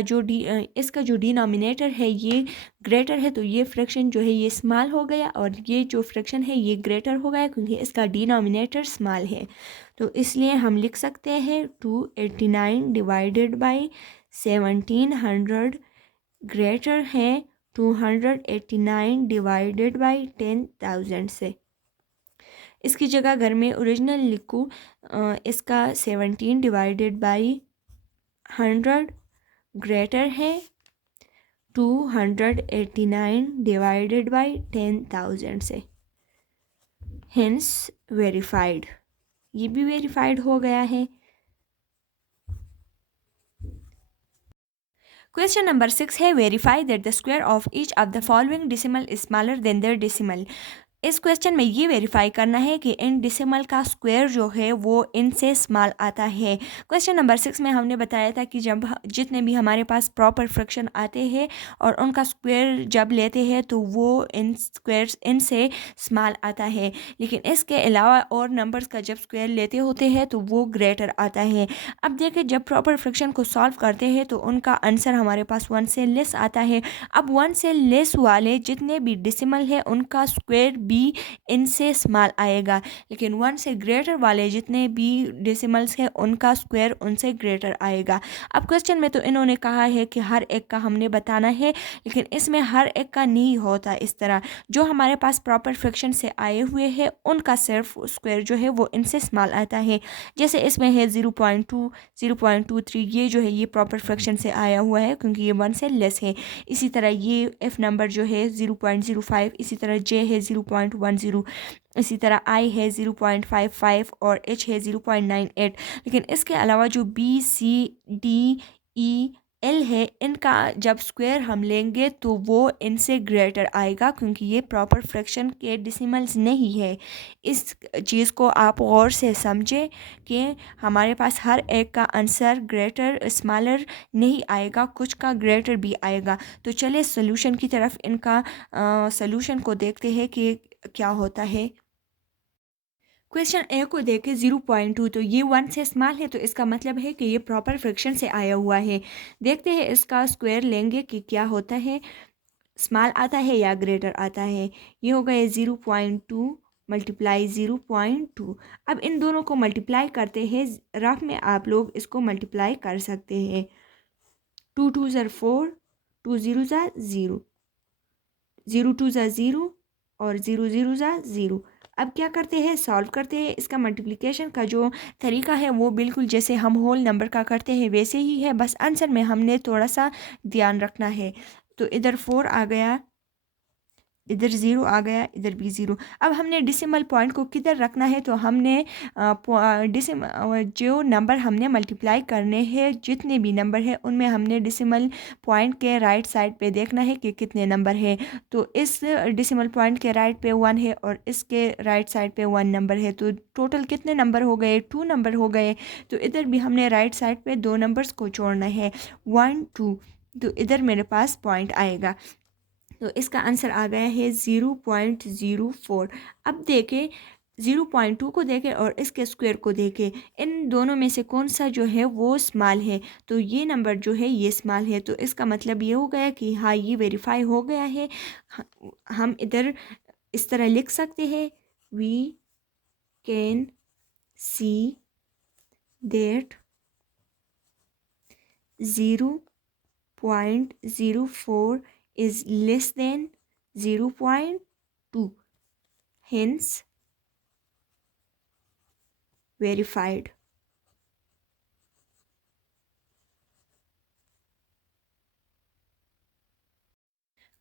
इसका जो डिनोमिनेटर है ये ग्रेटर है, तो ये फ्रैक्शन जो है ये स्मॉल हो गया, और ये जो फ्रैक्शन है ये ग्रेटर हो गया क्योंकि इसका डिनोमिनेटर स्मॉल है। तो इसलिए हम लिख सकते हैं 289 डिवाइडेड बाई 1700 ग्रेटर है 289 डिवाइडेड बाई 10,000 से। इसकी जगह अगर मैं ओरिजिनल लिखूँ, इसका 17 डिवाइडेड बाई 100 ग्रेटर है 289 डिवाइडेड बाई 10,000 से, हेंस वेरीफाइड। ये भी वेरीफाइड हो गया है। क्वेश्चन नंबर 6 है, verify that the square of each of the following decimal is smaller than their decimal. इस क्वेश्चन में ये वेरीफाई करना है कि इन डिसिमल का स्क्वायर जो है वो इनसे स्मॉल आता है। क्वेश्चन नंबर 6 में हमने बताया था कि जब जितने भी हमारे पास प्रॉपर फ्रैक्शन आते हैं और उनका स्क्वायर जब लेते हैं तो वो इनसे स्मॉल आता है, लेकिन इसके अलावा और नंबर्स का जब स्क्वायर लेते होते हैं तो वो ग्रेटर आता है। अब देखिए जब प्रॉपर फ्रैक्शन को सॉल्व करते हैं तो उनका आंसर हमारे पास 1 से लेस आता है। अब 1 से लेस वाले जितने भी डिसिमल है उनका स्क्वायर भी इनसे स्मॉल आएगा, लेकिन 1 से ग्रेटर वाले जितने भी डेसिमल्स हैं उनका स्क्वायर उनसे ग्रेटर आएगा। अब क्वेश्चन में तो इन्होंने कहा है कि हर एक का हमने बताना है, लेकिन इसमें हर एक का नहीं होता इस तरह। जो हमारे पास प्रॉपर फ्रैक्शन से आए हुए हैं उनका सिर्फ स्क्वायर जो है वो इनसे स्मॉल आता है। जैसे इसमें है 0.2 0.23, ये जो है ये प्रॉपर फ्रैक्शन से आया हुआ है क्योंकि ये 1 से लेस है। इसी तरह ये एफ नंबर जो है 0.05, इसी तरह जे है 0.10, इसी तरह आई है 0.55 और एच है 0.98। लेकिन इसके अलावा जो B C D E L है इनका जब स्क्वायर हम लेंगे तो वो इनसे ग्रेटर आएगा क्योंकि ये प्रॉपर फ्रैक्शन के डिसिमल्स नहीं है। इस चीज़ को आप गौर से समझें कि हमारे पास हर एक का आंसर ग्रेटर स्मॉलर नहीं आएगा, कुछ का ग्रेटर भी आएगा। तो चलिए सॉल्यूशन की तरफ इनका सॉल्यूशन को देखते हैं कि क्या होता है। क्वेश्चन ए को देखें 0.2, तो ये 1 से स्मॉल है, तो इसका मतलब है कि ये प्रॉपर फ्रैक्शन से आया हुआ है। देखते हैं इसका स्क्वायर लेंगे कि क्या होता है, स्मॉल आता है या ग्रेटर आता है। ये हो गए 0.2 मल्टीप्लाई 0.2। अब इन दोनों को मल्टीप्लाई करते हैं, रफ में आप लोग इसको मल्टीप्लाई कर सकते हैं। 2 2 ज़र 4, 2 0 ज़र 0, 0 2 ज़र 0 और 0 0 ज़र 0। अब क्या करते हैं, सॉल्व करते हैं। इसका मल्टीप्लिकेशन का जो तरीका है वो बिल्कुल जैसे हम होल नंबर का करते हैं वैसे ही है, बस आंसर में हमने थोड़ा सा ध्यान रखना है। तो इधर 4 आ गया, इधर 0 आ गया, इधर भी 0। अब हमने डिसिमल पॉइंट को किधर रखना है, तो हमने जो नंबर हमने मल्टीप्लाई करने हैं, जितने भी नंबर है उनमें हमने डिसिमल पॉइंट के राइट साइड पे देखना है कि कितने नंबर है। तो इस डिसिमल पॉइंट के राइट पे 1 है और इसके राइट साइड पे 1 नंबर है, तो टोटल कितने नंबर हो गए, 2 नंबर हो गए। तो इधर भी हमने राइट साइड पे 2 नंबर्स को जोड़ना है, 1 2, तो इधर मेरे पास पॉइंट आएगा। तो इसका आंसर आ गया है 0.04। अब देखें 0.2 को देखें और इसके स्क्वायर को देखें, इन दोनों में से कौन सा जो है वो स्मॉल है, तो ये नंबर जो है ये स्मॉल है। तो इसका मतलब ये हो गया कि हाँ ये वेरीफाई हो गया है। हम इधर इस तरह लिख सकते हैं we can see that 0.04 is less than 0.2, hence verified.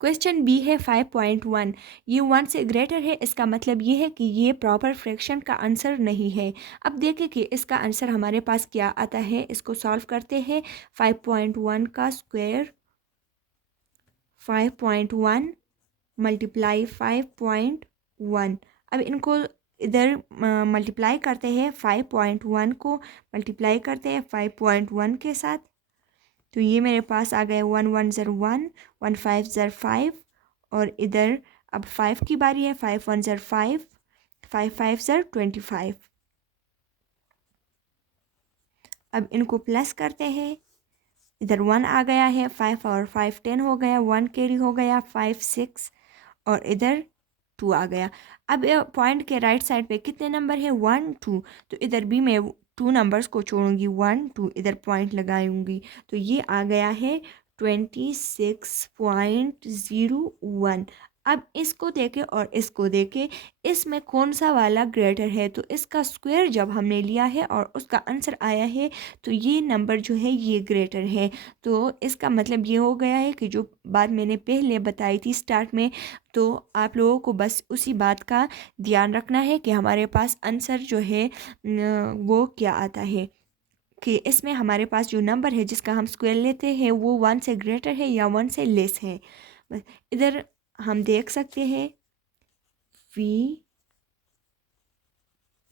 Question B है 5.1, ये 1 से ग्रेटर है, इसका मतलब ये है कि ये प्रॉपर फ्रैक्शन का आंसर नहीं है। अब देखें कि इसका आंसर हमारे पास क्या आता है, इसको सॉल्व करते हैं। 5.1 का स्क्वायर 5.1 मल्टीप्लाई 5.1। अब इनको इधर मल्टीप्लाई करते हैं, 5.1 को मल्टीप्लाई करते हैं 5.1 के साथ, तो ये मेरे पास आ गए 1 1 ज़र 1, 1 5 ज़र 5, और इधर अब 5 की बारी है, 5 1 ज़र 5, 5 5 ज़र 25। अब इनको प्लस करते हैं, इधर 1 आ गया है, 5 और 5 10 हो गया, 1 कैरी हो गया, 5 6, और इधर 2 आ गया। अब पॉइंट के राइट साइड पे कितने नंबर है, 1 2, तो इधर भी मैं 2 नंबर्स को छोड़ूंगी, 1 2, इधर पॉइंट लगाऊंगी, तो ये आ गया है 26.01। अब इसको देखें और इसको देखें, इसमें कौन सा वाला ग्रेटर है, तो इसका स्क्वायर जब हमने लिया है और उसका आंसर आया है, तो ये नंबर जो है ये ग्रेटर है। तो इसका मतलब ये हो गया है कि जो बात मैंने पहले बताई थी स्टार्ट में, तो आप लोगों को बस उसी बात का ध्यान रखना है कि हमारे पास आंसर जो है वो क्या आता है, कि इसमें हमारे पास जो नंबर है जिसका हम स्क्वायर लेते हैं वो 1 से ग्रेटर है या 1 से लेस है। बस इधर हम देख सकते हैं, वी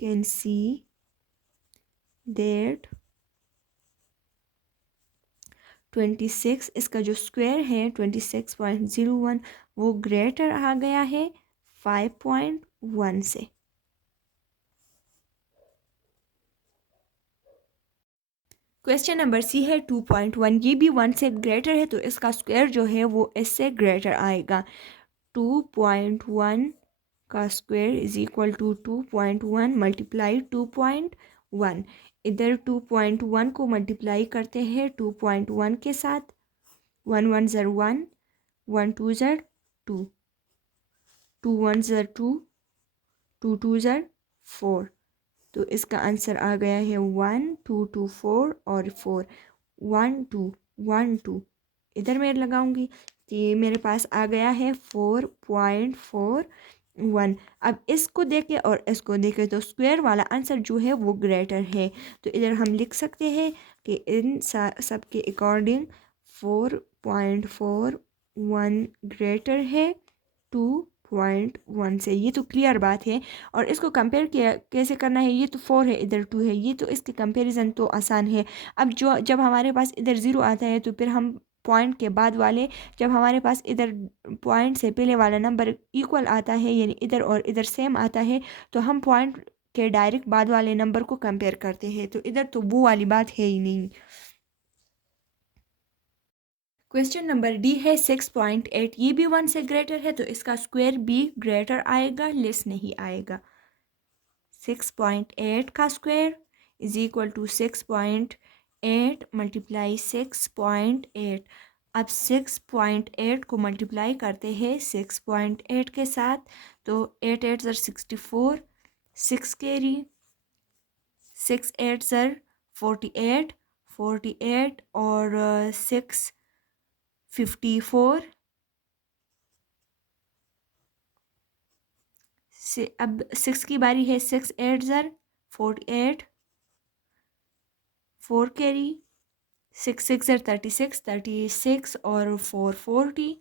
कैन सी दैट 26, इसका जो स्क्वायर है 26.01, वो ग्रेटर आ गया है 5.1 से। क्वेश्चन नंबर सी है 2.1, ये भी 1 से ग्रेटर है, तो इसका स्क्वायर जो है वो इससे ग्रेटर आएगा। 2.1 का square is equal to 2.1 multiply 2.1। इधर 2.1 को मल्टीप्लाई करते हैं 2.1 के साथ, 1 1 ज़र 1, 1 2 ज़र 2, 2 1 ज़र 2, 2 2 ज़र 4, तो इसका आंसर आ गया है 1 2 2 4 और 4, 1 2 1 2, इधर मैं लगाऊंगी, तो ये मेरे पास आ गया है 4.41। अब इसको देखें और इसको देखें तो स्क्वायर वाला आंसर जो है वो ग्रेटर है, तो इधर हम लिख सकते हैं कि इन सब के अकॉर्डिंग 4.41 ग्रेटर है 2.1 से। ये तो क्लियर बात है। और इसको कंपेयर किया कैसे करना है, ये तो 4 है इधर 2 है, ये तो इसके कंपैरिजन तो आसान है। अब जो जब हमारे पास इधर 0 आता है तो फिर हम पॉइंट के बाद वाले, जब हमारे पास इधर पॉइंट से पहले वाला नंबर इक्वल आता है, यानी इधर और इधर सेम आता है, तो हम पॉइंट के डायरेक्ट बाद वाले नंबर को कंपेयर करते हैं, तो इधर तो वो वाली बात है ही नहीं। क्वेश्चन नंबर डी है 6.8, ये भी 1 से ग्रेटर है, तो इसका स्क्वायर भी ग्रेटर आएगा, लेस नहीं आएगा। 6.8 का square is equal to 6.8 multiply 6.8। अब 6.8 को मल्टीप्लाई करते हैं 6.8 के साथ, तो 8 8 ज़र 64, 6 कैरी, 6 8 ज़र 48, 48 और 6 54 से। अब 6 की बारी है, 6 8 ज़र 48, 4 कैरी, 6 6 ज़र 36, 36 और 4 40।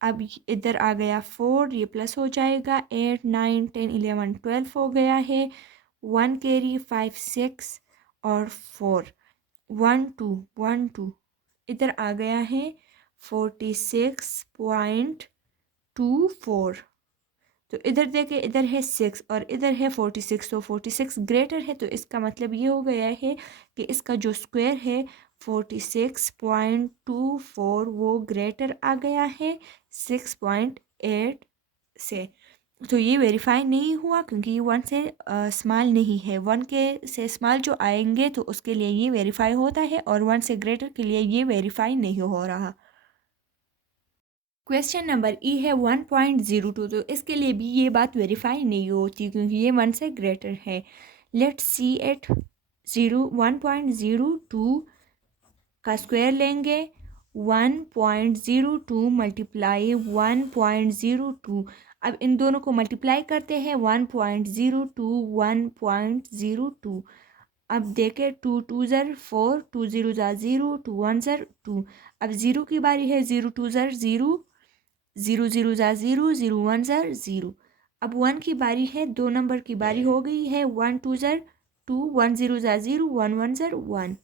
अब इधर आ गया 4, ये प्लस हो जाएगा, 8 9 10 11 12 हो गया है, 1 कैरी, 5 6 और 4, 1 2 1 2, इधर आ गया है 46.24। तो इधर देखें, इधर है 6 और इधर है 46, तो 46 ग्रेटर है, तो इसका मतलब ये हो गया है कि इसका जो स्क्वायर है 46.24 वो ग्रेटर आ गया है 6.8 से। तो ये वेरीफाई नहीं हुआ क्योंकि ये 1 से स्मॉल नहीं है। 1 के से स्मॉल जो आएंगे तो उसके लिए ये वेरीफाई होता है, और 1 से ग्रेटर के लिए ये वेरीफाई नहीं हो रहा। क्वेश्चन नंबर ई है 1.02, तो इसके लिए भी ये बात वेरीफाई नहीं होती क्योंकि ये 1 से ग्रेटर है। लेट्स सी एट 1.02 का स्क्वायर लेंगे। 1.02 मल्टीप्लाई 1.02। अब इन दोनों को मल्टीप्लाई करते हैं। 1.02 1.02। अब देखें, 2 2 ज़र 4, 2 0 ज़ा 0, 2 1 ज़र 2। अब ज़ीरो की बारी है। 0 2 ज़र 0, 0 0 ज़ा 0, 0 1 ज़र 0। अब 1 की बारी है। 2 नंबर की बारी हो गई है। 1 2 ज़र 2, 1 0 ज़ा 0, 1 1 ज़र 1।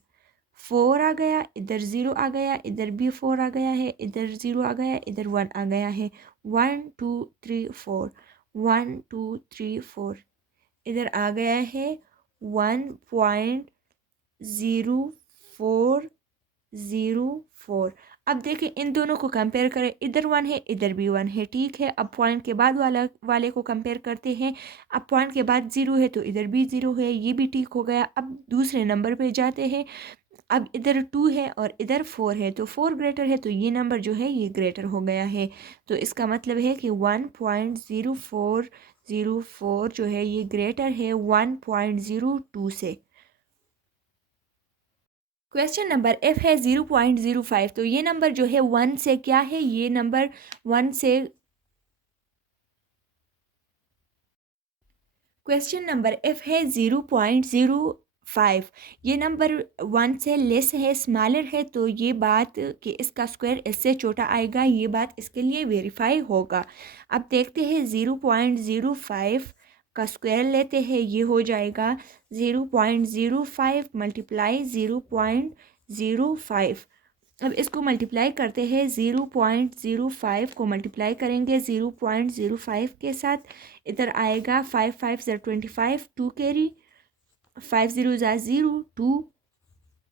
4 आ गया, इधर 0 आ गया, इधर भी 4 आ गया है, इधर 0 आ गया, इधर 1 आ गया है। 1 2 3 4, 1 2 3 4। इधर आ गया है 1.0404। अब देखें, इन दोनों को कंपेयर करें। इधर 1 है, इधर भी 1 है, ठीक है। अब पॉइंट के बाद वाले को कंपेयर करते हैं। अब पॉइंट के बाद 0 है तो इधर भी 0 है, ये भी ठीक हो गया। अब दूसरे नंबर पे जाते हैं। अब इधर 2 है और इधर 4 है, तो 4 ग्रेटर है, तो ये नंबर जो है ये ग्रेटर हो गया है। तो इसका मतलब है कि 1.0404 जो है ये ग्रेटर है 1.02 से। क्वेश्चन नंबर एफ है 0.05, तो ये नंबर जो है 1 से क्या है, ये नंबर 1 से। क्वेश्चन नंबर एफ है 0.05, ये नंबर 1 से लेस है, स्मॉलर है, तो ये बात कि इसका स्क्वायर इससे छोटा आएगा, ये बात इसके लिए वेरीफाई होगा। अब देखते हैं 0.05 का स्क्वायर लेते हैं, ये हो जाएगा 0.05 मल्टीप्लाई 0.05। अब इसको मल्टीप्लाई करते हैं। 0.05 को मल्टीप्लाई करेंगे 0.05 के साथ। इधर आएगा 5 5 ज़र 25, 2 कैरी, 5 0 ज़ा 0, 2,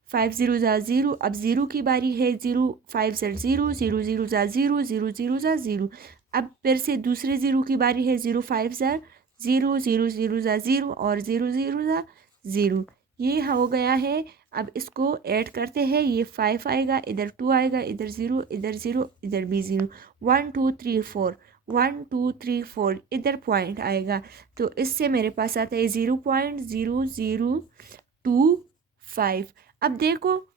5 0 ज़ा 0। अब 0 की बारी है। 0 5 ज़र 0, 0 0 ज़ा 0, 0 0 ज़ा 0। अब फिर से दूसरे 0 की बारी है। 0 5 ज़र 0, 0 0 ज़ा 0 और 0 0 ज़ा 0। ये हो गया है। अब इसको ऐड करते हैं। ये 5 आएगा, इधर 2 आएगा, इधर 0, इधर 0, इधर भी 0। 1 2 3 4, 1 2 3 4, इधर पॉइंट आएगा, तो इससे मेरे पास आता है 0.0025। अब देखो,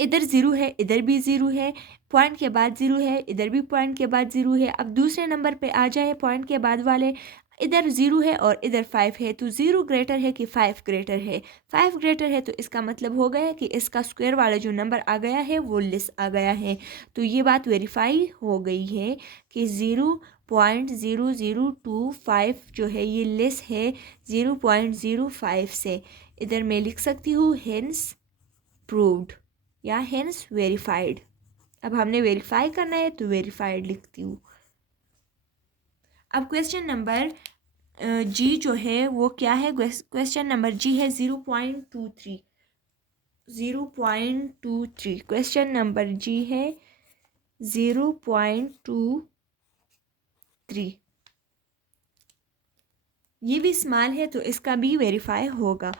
इधर 0 है, इधर भी 0 है, पॉइंट के बाद 0 है, इधर भी पॉइंट के बाद 0 है। अब दूसरे नंबर पे आ जाए पॉइंट के बाद वाले। इधर 0 है और इधर 5 है, तो 0 ग्रेटर है कि 5 ग्रेटर है। 5 ग्रेटर है, तो इसका मतलब हो गया कि इसका स्क्वायर वाला जो नंबर आ गया है वो लेस आ गया है। तो ये बात वेरीफाई हो गई है कि 0.0025 जो है ये लेस है 0.05 से। इधर मैं लिख सकती हूँ हेंस प्रूव्ड या हेंस वेरीफाइड। अब हमने वेरीफाई करना है तो वेरीफाइड लिखती हूँ। अब क्वेश्चन नंबर जी जो है वो क्या है। क्वेश्चन नंबर जी है 0.23। 0.23 क्वेश्चन नंबर जी है 0.23। ये भी स्मॉल है तो इसका भी वेरीफाई होगा।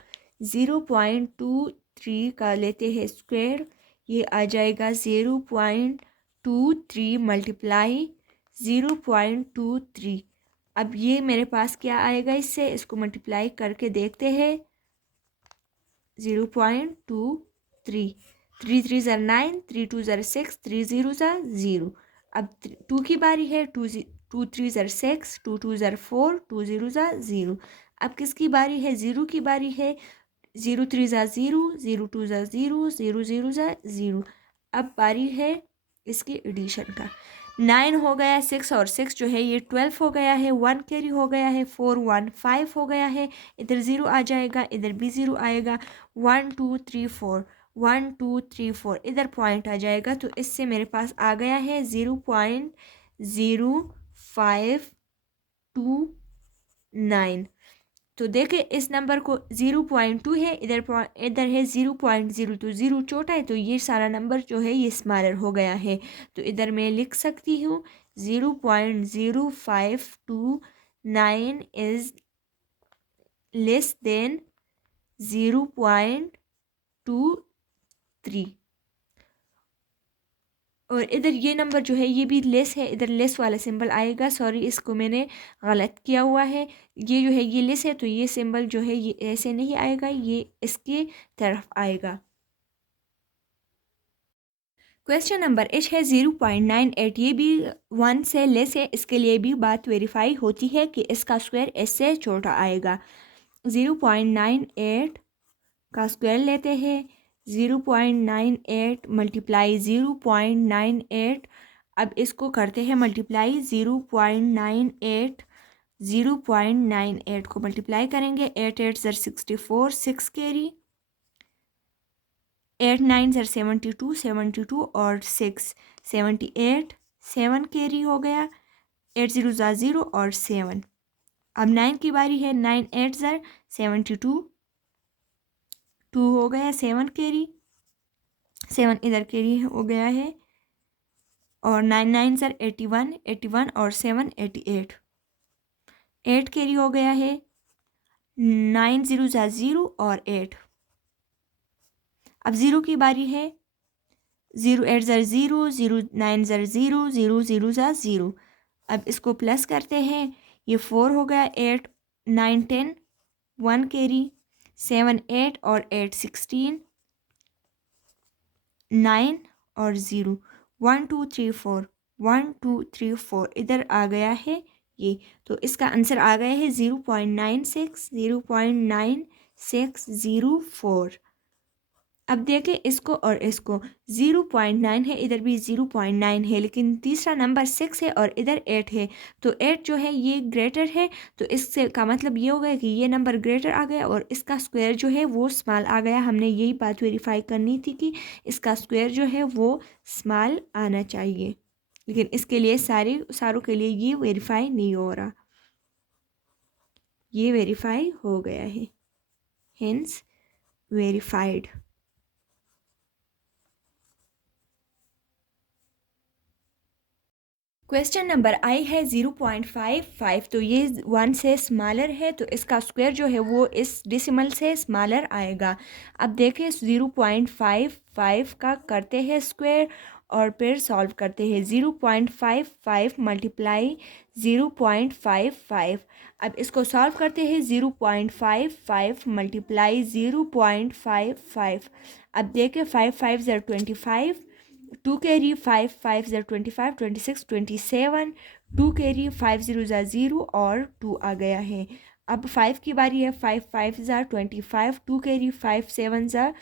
0.23 का लेते हैं स्क्वायर, ये आ जाएगा 0.23 मल्टीप्लाई 0.23। अब ये मेरे पास क्या आएगा, इससे इसको मल्टीप्लाई करके देखते हैं। 0.23, 3 3 ज़र 9, 3 2 ज़र 6, 3 0 ज़र 0। अब 2 की बारी है। 2 3 ज़र 6, 2 2 ज़र 4, 2 0 ज़र 0। अब किसकी बारी है, 0 की बारी है। 0 3 ज़ा 0, 0 2 ज़ा 0, 0 0 ज़ा 0। अब बारी है इसकी एडिशन का। 9 हो गया, 6 और 6 जो है ये 12 हो गया है, 1 कैरी हो गया है, 4 1 5 हो गया है, इधर 0 आ जाएगा, इधर भी 0 आएगा। 1 2 3 4, 1 2 3 4, इधर पॉइंट आ जाएगा, तो इससे मेरे पास आ गया है 0.0529। तो देखें इस नंबर को 0.2 है, इधर है 0.0, तो 0 छोटा है, तो ये सारा नंबर जो है ये स्मॉलर हो गया है। तो इधर मैं लिख सकती हूँ 0.0529 is less than 0.23। और इधर ये नंबर जो है ये भी लेस है, इधर लेस वाला सिंबल आएगा। सॉरी, इसको मैंने गलत किया हुआ है। ये जो है ये लेस है, तो ये सिंबल जो है ये ऐसे नहीं आएगा, ये इसके तरफ आएगा। क्वेश्चन नंबर एच है 0.98, ये भी 1 से लेस है। इसके लिए भी बात वेरीफाई होती है कि इसका स्क्वायर एस से छोटा आएगा। 0.98 का स्क्वायर लेते हैं। 0.98 मल्टीप्लाई 0.98। अब इसको करते हैं मल्टीप्लाई। 0.98 को मल्टीप्लाई करेंगे। 8 8 ज़र 64, 6 कैरी। 8 9 ज़र 72, 72 और 6 78, 7 कैरी हो गया। 8 0 ज़ा 0 और 7। अब 9 की बारी है। 9 8 ज़र 72, 2 हो गया। 7 कैरी, 7 इधर कैरी हो गया है। और 9 9 ज़र 81, 81 और 7 88, 8 कैरी हो गया है। 9 0 ज़ा 0 और 8। अब 0 की बारी है। 0 8 ज़र 0, 0 9 ज़र 0, 0 0 ज़ा 0। अब इसको प्लस करते हैं। ये 4 हो गया। 8 9 10, 1 कैरी। 7 8 और 8 16, 9 और 0। 1 2 3 4, 1 2 3 4 इधर आ गया है ये। तो इसका आंसर आ गया है 0.9604। अब देखें इसको और इसको। 0.9 है, इधर भी 0.9 है, लेकिन तीसरा नंबर 6 है और इधर 8 है। तो 8 जो है ये ग्रेटर है, तो इससे का मतलब ये हो गया कि ये नंबर ग्रेटर आ गया और इसका स्क्वायर जो है वो स्मॉल आ गया। हमने यही बात वेरीफाई करनी थी कि इसका स्क्वायर जो है वो स्मॉल आना चाहिए, लेकिन इसके लिए सारों के लिए ये वेरीफाई नहीं हो रहा। ये वेरीफाई हो गया है, हेंस वेरीफाइड। क्वेश्चन नंबर आई है 0.55। तो ये 1 से स्मॉलर है, तो इसका स्क्वायर जो है वो इस डिसिमल से स्मॉलर आएगा। अब देखें 0.55 का करते हैं स्क्वायर और फिर सॉल्व करते हैं। 0.55 मल्टीप्लाई 0.55। अब इसको सॉल्व करते हैं। 0.55 मल्टीप्लाई 0.55। अब देखें 5 5 ज़र 25, 2 कैरी। 5 5 ज़र 25, 26 27, 2 कैरी। 5 0 ज़ा 0 और 2 आ गया है। अब 5 की बारी है। 5 5 ज़ा 25, 2 कैरी। 5 7 ज़ा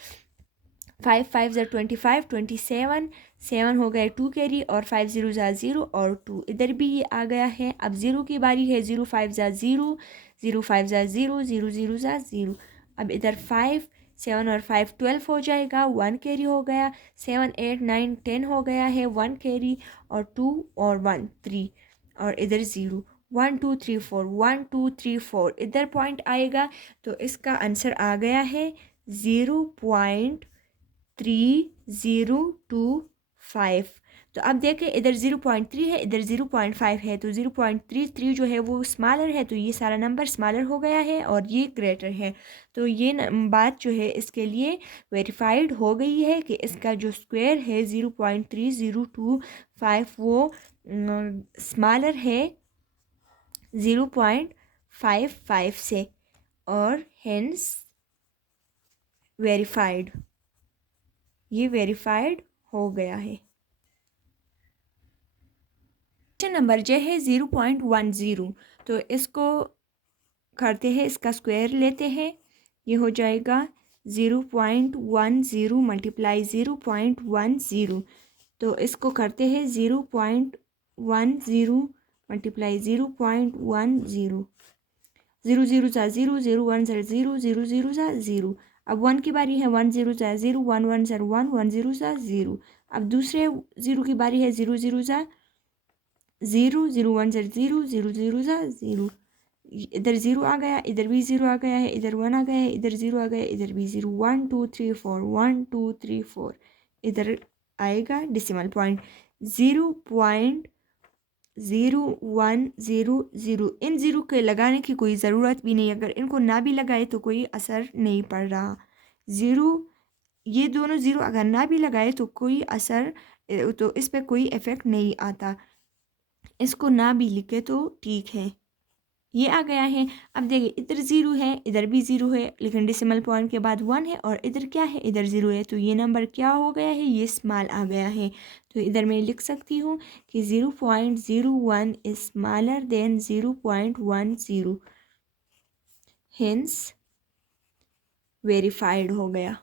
5 5 ज़र 25, 27, 7 हो गए 2 कैरी। और 5 0 ज़ा 0 और 2 इधर भी ये आ गया है। अब 0 की बारी है। 0 5 ज़ा 0, 0 5 ज़ा 0, 0 0 ज़ा 0। अब इधर 5 7 और 5 12 हो जाएगा। 1 कैरी हो गया। 7 8 9 10 हो गया है। 1 कैरी और 2 और 1 3 और इधर 0। 1 2 3 4, 1 2 3 4 इधर पॉइंट आएगा। तो इसका आंसर आ गया है 0.3025। तो अब देखें इधर 0.3 है, इधर 0.5 है, तो 0.33 जो है वो स्मॉलर है, तो ये सारा नंबर स्मॉलर हो गया है और ये ग्रेटर है। तो ये बात जो है इसके लिए वेरीफाइड हो गई है कि इसका जो स्क्वायर है 0.3025 वो स्मॉलर है 0.55 से, और हेंस वेरीफाइड। ये वेरीफाइड हो गया है। क्वेश्चन नंबर जे है 0.10। तो इसको करते हैं, इसका स्क्वायर लेते हैं। ये हो जाएगा 0.10 मल्टीप्लाई 0.10। तो इसको करते हैं 0.10 मल्टीप्लाई 0.10। 0 0 ज़ा 0, 0 1 ज़ा 0, 0 0 ज़ा 0। अब 1 की बारी है। 1 0 ज़ा 0, 1 1 ज़ा 1, 1 0 ज़ा 0। अब दूसरे 0 की बारी है। 0 0 ज़ा 0, 0 1 ज़ा 0, 0 0 ज़ा 0। इधर 0 आ गया, इधर भी 0 आ गया है, इधर 1 आ गया है, इधर 0 आ गया है, इधर भी 0। 1 2 3 4, 1 2 3 4 इधर आएगा डिसिमल पॉइंट। 0 1 0 0। इन ज़ीरो के लगाने की कोई ज़रूरत भी नहीं, अगर इनको ना भी लगाए तो कोई असर नहीं पड़ रहा। ज़ीरो, ये दोनों ज़ीरो अगर ना भी लगाए तो कोई असर, तो इस पे कोई इफ़ेक्ट नहीं आता, इसको ना भी लिखे तो ठीक है। ये आ गया है। अब देखिए इधर ज़ीरो है, इधर भी ज़ीरो है, लेकिन डिसिमल पॉइंट के बाद वन है, और इधर क्या है, इधर ज़ीरो है, तो ये नंबर क्या हो गया है, ये स्मॉल आ गया है। तो इधर मैं लिख सकती हूँ कि 0.01 is smaller then 0.10, hence verified हो गया।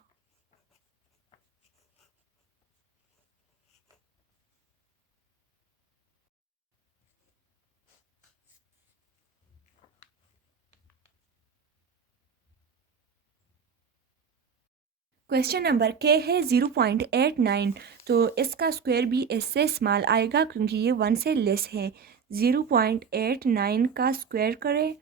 क्वेश्चन नंबर के है 0.89, तो इसका स्क्वायर भी इससे स्मॉल आएगा क्योंकि ये वन से लेस है। 0.89 का स्क्वायर करें,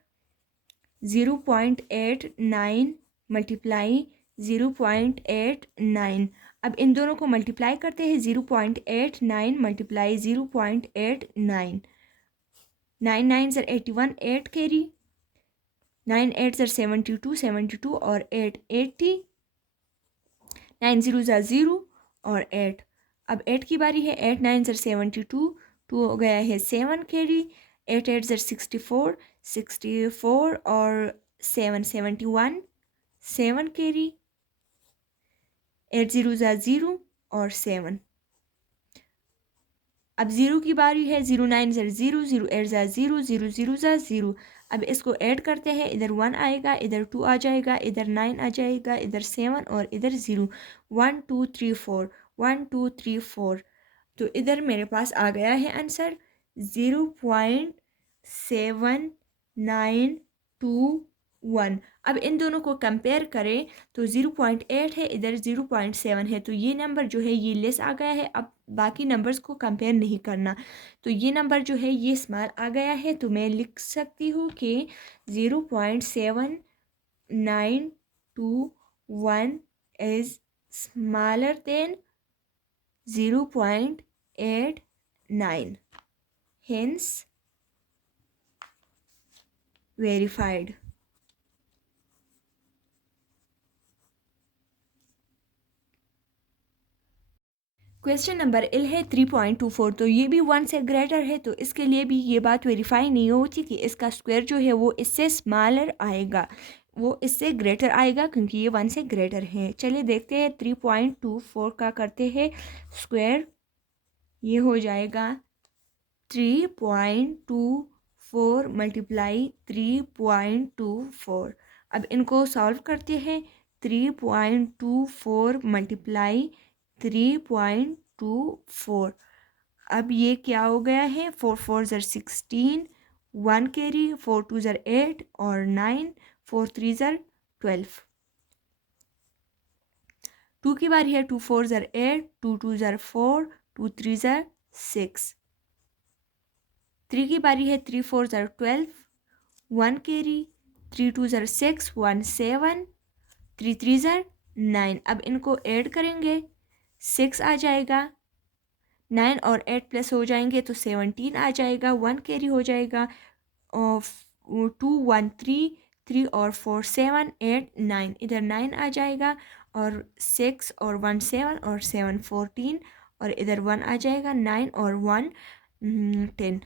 0.89 मल्टीप्लाई 0.89। अब इन दोनों को मल्टीप्लाई करते हैं, 0.89 मल्टीप्लाई 0.89, 9 9 ज़र 81, 8 कैरी, 9 8 ज़र 72, 72 और 8 80, 9 0 ज़ा 0 और 8। अब 8 की बारी है, 8 9 ज़र 72, 2 हो गया है 7 कैरी, 8 8 ज़र 64, 64 और 7 71, 7 कैरी, 8 0 ज़ा 0 और 7। अब ज़ीरो की बारी है, 0 9 ज़र 0, 0 8 ज़ा 0, 0 0 ज़ा 0। अब इसको ऐड करते हैं, इधर 1 आएगा, इधर 2 आ जाएगा, इधर 9 आ जाएगा, इधर 7 और इधर 0। 1 2 3 4, 1 2 3 4। तो इधर मेरे पास आ गया है आंसर 0.791। अब इन दोनों को कंपेयर करें तो 0.8 है, इधर 0.7 है, तो ये नंबर जो है ये लेस आ गया है। अब बाकी नंबर्स को कंपेयर नहीं करना, तो ये नंबर जो है ये स्मॉल आ गया है, तो मैं लिख सकती हूँ कि 0.791 is smaller than 0.89, hence verified। Question number L है 3.24, तो ये भी वन से ग्रेटर है, तो इसके लिए भी ये बात वेरीफाई नहीं होती कि इसका स्क्वायर जो है वो इससे स्मॉलर आएगा, वो इससे ग्रेटर आएगा क्योंकि ये वन से ग्रेटर है। चलिए देखते हैं 3.24 का करते हैं स्क्वायर, ये हो जाएगा 3.24 मल्टीप्लाई 3.24। अब इनको सॉल्व करते हैं, 3.24 मल्टीप्लाई 3.24। अब ये क्या हो गया है, 4 4 ज़र 16, 1 कैरी, 4 2 ज़र 8 और 9, 4 3 ज़र 12। 2 की बारी है, 2 4 ज़र 8, 2 2 ज़र 4, 2 3 ज़र 6। 3 की बारी है, 3 4 ज़र 12, 1 कैरी, 3 2 ज़र 6, 1 7, 3 3 ज़र 9। अब इनको ऐड करेंगे, 6 आ जाएगा, 9 और 8 प्लस हो जाएंगे तो 17 आ जाएगा, 1 कैरी हो जाएगा, और 2 1 3, 3 और 4 7 8 9, इधर 9 आ जाएगा, और 6 और 1 7 और 7 14, और इधर 1 आ जाएगा, 9 और 1 10।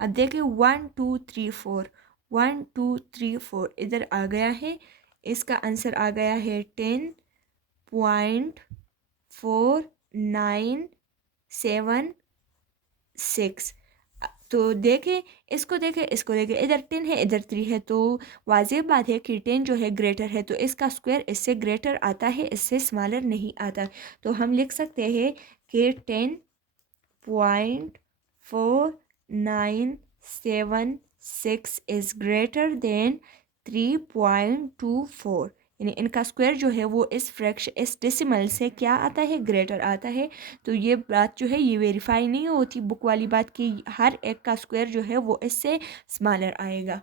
अब देखिए 1 2 3 4, 1 2 3 4 इधर आ गया है, इसका आंसर आ गया है 10.4976। तो देखें, इसको देखें, इसको देखें, इधर 10 है, इधर 3 है, तो वाज़ेह बात है कि 10 जो है ग्रेटर है, तो इसका स्क्वायर इससे ग्रेटर आता है, इससे स्मॉलर नहीं आता। तो हम लिख सकते हैं कि 10.4976 इज़ ग्रेटर देन 3.24, यानी इनका स्क्वायर जो है वो इस डेसिमल से क्या आता है, ग्रेटर आता है। तो ये बात जो है ये वेरीफाई नहीं होती बुक वाली बात कि हर एक का स्क्वायर जो है वो इससे स्मॉलर आएगा।